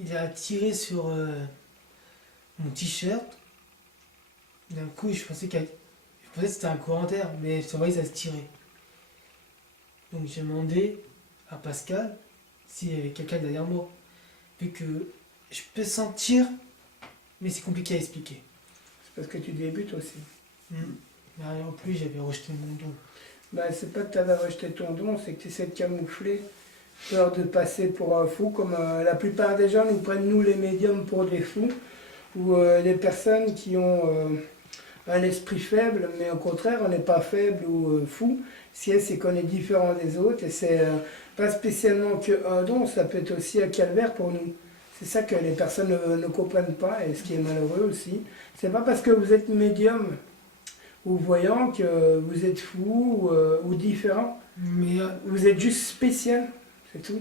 il a tiré sur mon t-shirt. D'un coup, je pensais que c'était un courant d'air, mais c'est vrai que ça se tirait. Donc j'ai demandé à Pascal s'il y avait quelqu'un derrière moi. Vu que je peux sentir, mais c'est compliqué à expliquer. C'est parce que tu débutes aussi. Mais en plus, j'avais rejeté mon don. Bah, c'est pas que tu avais rejeté ton don, c'est que tu essaies de camoufler, peur de passer pour un fou, comme la plupart des gens nous prennent, nous les médiums, pour des fous, ou des personnes qui ont un esprit faible, mais au contraire, on n'est pas faible ou fou, si c'est qu'on est différent des autres, et c'est pas spécialement qu'un don, ça peut être aussi un calvaire pour nous. C'est ça que les personnes ne comprennent pas, et ce qui est malheureux aussi. C'est pas parce que vous êtes médium ou voyant que vous êtes fou ou différent. Mais Vous êtes juste spécial, c'est tout.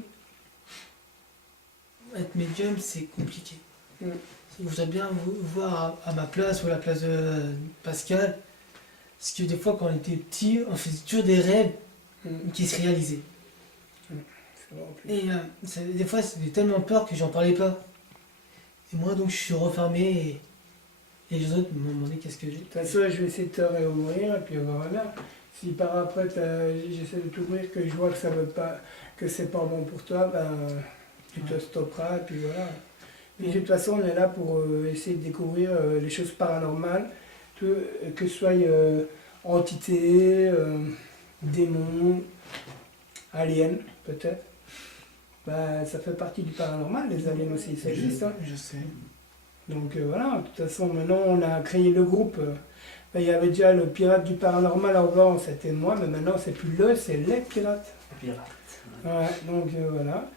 être médium, c'est compliqué. Mm. Je voudrais bien vous voir à ma place ou à la place de Pascal. Parce que des fois, quand on était petit, on faisait toujours des rêves qui se réalisaient. C'est vrai en plus. Et des fois, c'était tellement peur que j'en parlais pas. Et moi, donc, je suis refermé et les autres m'ont demandé qu'est-ce que j'ai. De toute façon, je vais essayer de te réouvrir, et puis on verra bien. Si par après, j'essaie de t'ouvrir, que je vois que ça veut pas, que c'est pas bon pour toi, ben, tu te stopperas, et puis voilà. Puis de toute façon, on est là pour essayer de découvrir les choses paranormales, que ce soit entités, démons, aliens, peut-être. Ben, ça fait partie du paranormal, les aliens aussi, ça existe. Hein. Je sais. Donc voilà, de toute façon, maintenant on a créé le groupe. Il y avait déjà le pirate du paranormal avant, c'était moi, mais maintenant c'est plus le, c'est les pirates. Pirate. Ouais, donc voilà.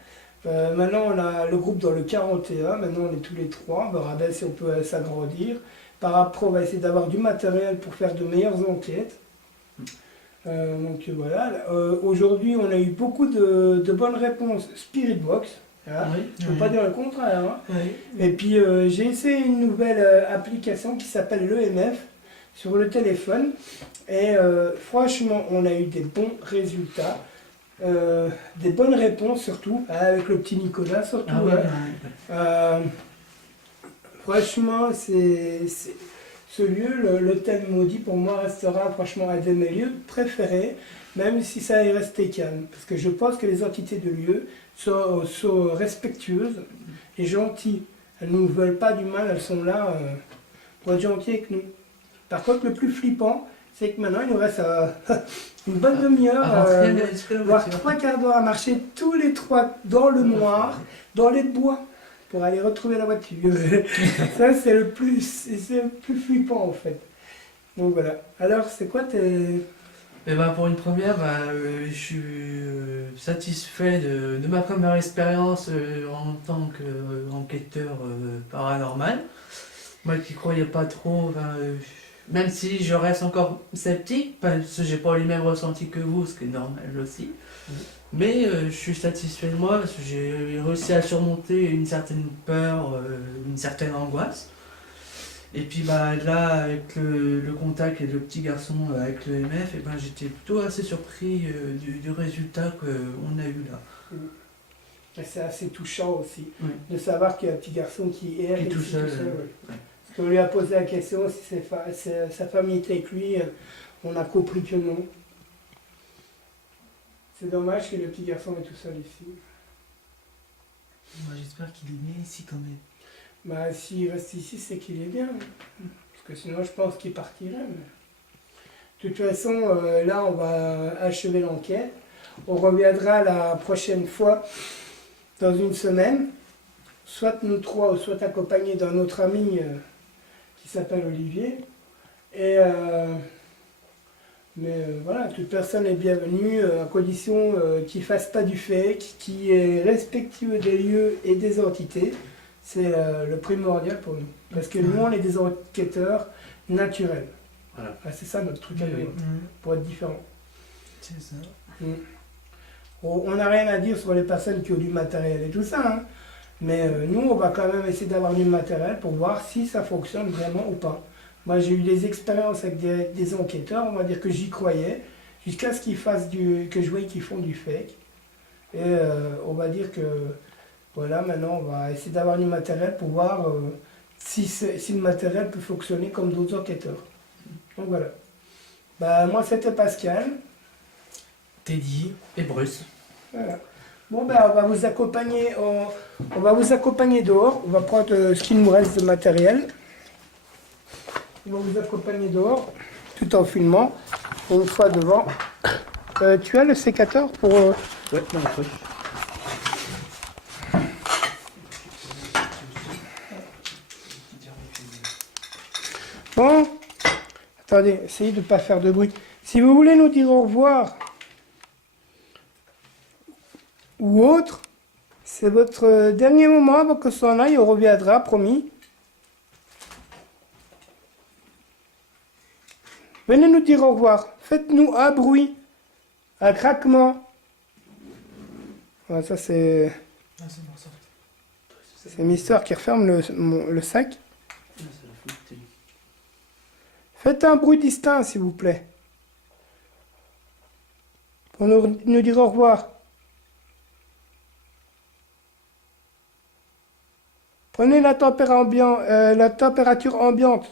Maintenant on a le groupe dans le 41, maintenant on est tous les trois, on verra bien si on peut s'agrandir. Par après on va essayer d'avoir du matériel pour faire de meilleures enquêtes. Donc voilà, aujourd'hui on a eu beaucoup de bonnes réponses Spirit Box. Hein. Oui, Je ne peux pas dire le contraire. Hein. Oui. Et puis j'ai essayé une nouvelle application qui s'appelle l'EMF sur le téléphone. Et franchement, on a eu des bons résultats, des bonnes réponses surtout, avec le petit Nicolas surtout. Ah, oui, hein. Franchement, ce lieu, l'hôtel maudit, pour moi, restera franchement un de mes lieux préférés, même si ça est resté calme. Parce que je pense que les entités de lieu sont respectueuses et gentilles. Elles ne nous veulent pas du mal, elles sont là pour être gentilles avec nous. Par contre, le plus flippant, c'est que maintenant, il nous reste une bonne demi-heure, voire 3/4 d'heure à marcher tous les trois dans le noir, dans les bois, pour aller retrouver la voiture. Ça, c'est le plus flippant, en fait. Donc voilà. Alors, c'est quoi tes... Et ben pour une première, je suis satisfait de ma première expérience en tant qu'enquêteur paranormal. Moi qui croyais pas trop, même si je reste encore sceptique, parce que j'ai pas les mêmes ressentis que vous, ce qui est normal aussi. Mais je suis satisfait de moi parce que j'ai réussi à surmonter une certaine peur, une certaine angoisse. Et puis bah, là, avec le contact et le petit garçon avec le MF, et ben, j'étais plutôt assez surpris du résultat qu'on a eu là. Et c'est assez touchant aussi, Oui. de savoir qu'il y a un petit garçon qui erre Qui est ici tout seul, ouais. ouais. Parce qu'on lui a posé la question si sa famille était avec lui, on a compris que non. C'est dommage que le petit garçon est tout seul ici. Moi, j'espère qu'il est bien ici quand même. Bah, s'il reste ici, c'est qu'il est bien. Parce que sinon, je pense qu'il partirait. Mais... De toute façon, là, on va achever l'enquête. On reviendra la prochaine fois, dans une semaine, soit nous trois, ou soit accompagnés d'un autre ami qui s'appelle Olivier. Et, voilà, toute personne est bienvenue, à condition qu'il ne fasse pas du fake, qui est respectueux des lieux et des entités. C'est le primordial pour nous. Parce que nous, on est des enquêteurs naturels. Voilà. Ah, c'est ça notre truc à Oui, nous, oui. pour être différent. C'est ça. On n'a rien à dire sur les personnes qui ont du matériel et tout ça. Hein. Mais nous, on va quand même essayer d'avoir du matériel pour voir si ça fonctionne vraiment ou pas. Moi, j'ai eu des expériences avec des enquêteurs, on va dire que j'y croyais, jusqu'à ce qu'ils fassent que je voyais qu'ils font du fake. Et on va dire que, voilà, maintenant, on va essayer d'avoir du matériel pour voir si le matériel peut fonctionner comme d'autres enquêteurs. Donc voilà. Bah, moi, c'était Pascal. Teddy. Et Bruce. Voilà. Bon, ben, on va vous accompagner, on va vous accompagner dehors. On va prendre ce qu'il nous reste de matériel. On va vous accompagner dehors, tout en filmant. Et une fois devant, tu as le sécateur pour... Ouais, dans la poche. Bon, attendez, essayez de ne pas faire de bruit. Si vous voulez nous dire au revoir ou autre, c'est votre dernier moment avant que s'en aille, on reviendra, promis. Venez nous dire au revoir. Faites-nous un bruit, un craquement. Voilà, ça c'est Ah, c'est bon, ça. Mister qui referme le sac. Ah, c'est la faute. Faites un bruit distinct, s'il vous plaît. Pour nous dire au revoir. Prenez la température ambiante.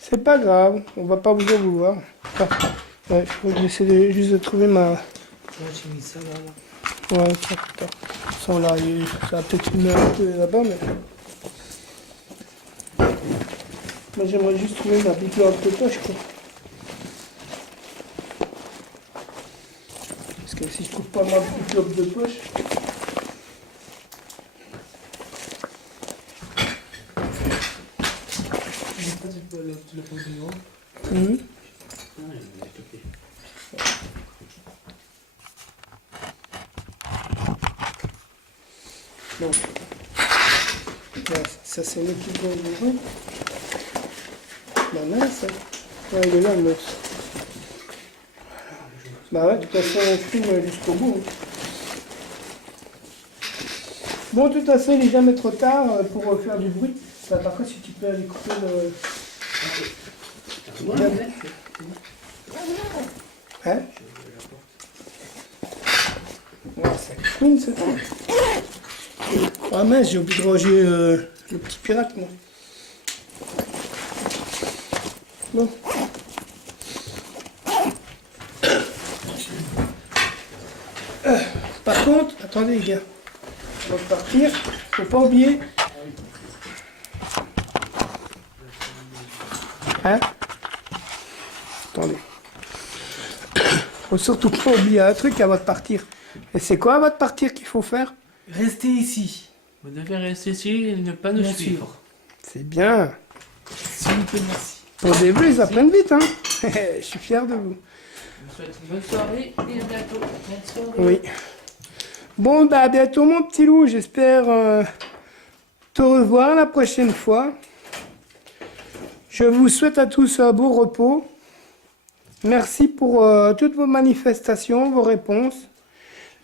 C'est pas grave, on va pas vous en vouloir. Ah, ouais, je vais essayer juste de trouver ma... Là, j'ai mis ça là. Ouais, ça, putain. Ils sont là, ça va peut-être une un peu là-bas, mais... Moi, j'aimerais juste trouver ma big lampe de poche, quoi. Parce que si je trouve pas ma big lampe de poche... Tu l'as pas au bureau. Mhm. Bon. Ouais, ça c'est le petit bon du jeu. Bah mince, ça. Ouais, il est là, le mec. Bah ouais, de toute façon, on filme jusqu'au bout. Bon, de toute façon, il n'est jamais trop tard pour faire du bruit. Bah, par contre, si tu peux aller couper le... Hein? Ouais, ça clean, ce truc. Ah mince, j'ai oublié de ranger le petit pirate, moi. Bon. Par contre, attendez les gars, on va partir, faut pas oublier. Hein? Attendez. Faut surtout pas oublier un truc avant de partir. Et c'est quoi avant de partir qu'il faut faire? Restez ici. Vous devez rester ici et ne pas nous Bien suivre. sûr. C'est bien. S'il vous plaît, merci. Pour des bleus, ils apprennent vite, hein. Je suis fier de vous. Je vous souhaite une bonne soirée et à bientôt. Bonne soirée. Oui. Bon, bah à bientôt mon petit loup. J'espère te revoir la prochaine fois. Je vous souhaite à tous un beau repos. Merci pour toutes vos manifestations, vos réponses.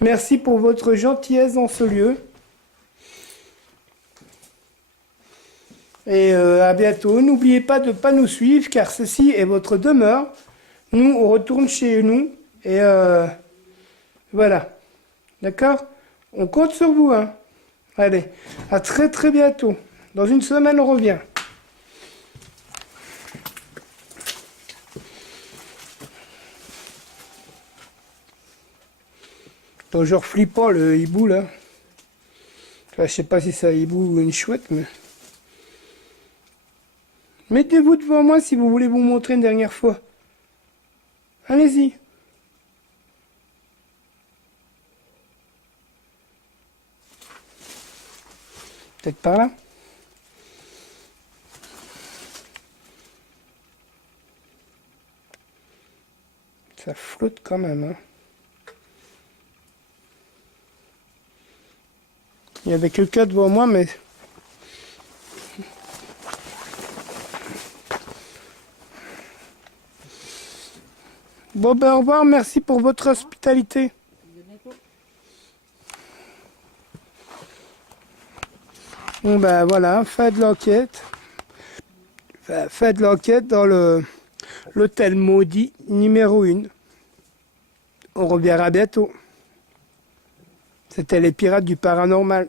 Merci pour votre gentillesse dans ce lieu. Et à bientôt. N'oubliez pas de ne pas nous suivre car ceci est votre demeure. Nous, on retourne chez nous. Et voilà. D'accord? On compte sur vous. Hein. Allez, à très très bientôt. Dans une semaine, on revient. Toujours flippant le hibou là. Enfin, je sais pas si c'est un hibou ou une chouette, mais... Mettez-vous devant moi si vous voulez vous montrer une dernière fois. Allez-y. Peut-être par là. Ça flotte quand même, hein. Il y avait quelqu'un devant moi, mais... Bon, ben au revoir, merci pour votre hospitalité. Bon, ben voilà, fin de l'enquête. Fin de l'enquête dans l'hôtel maudit numéro 1. On reviendra bientôt. C'était les pirates du paranormal.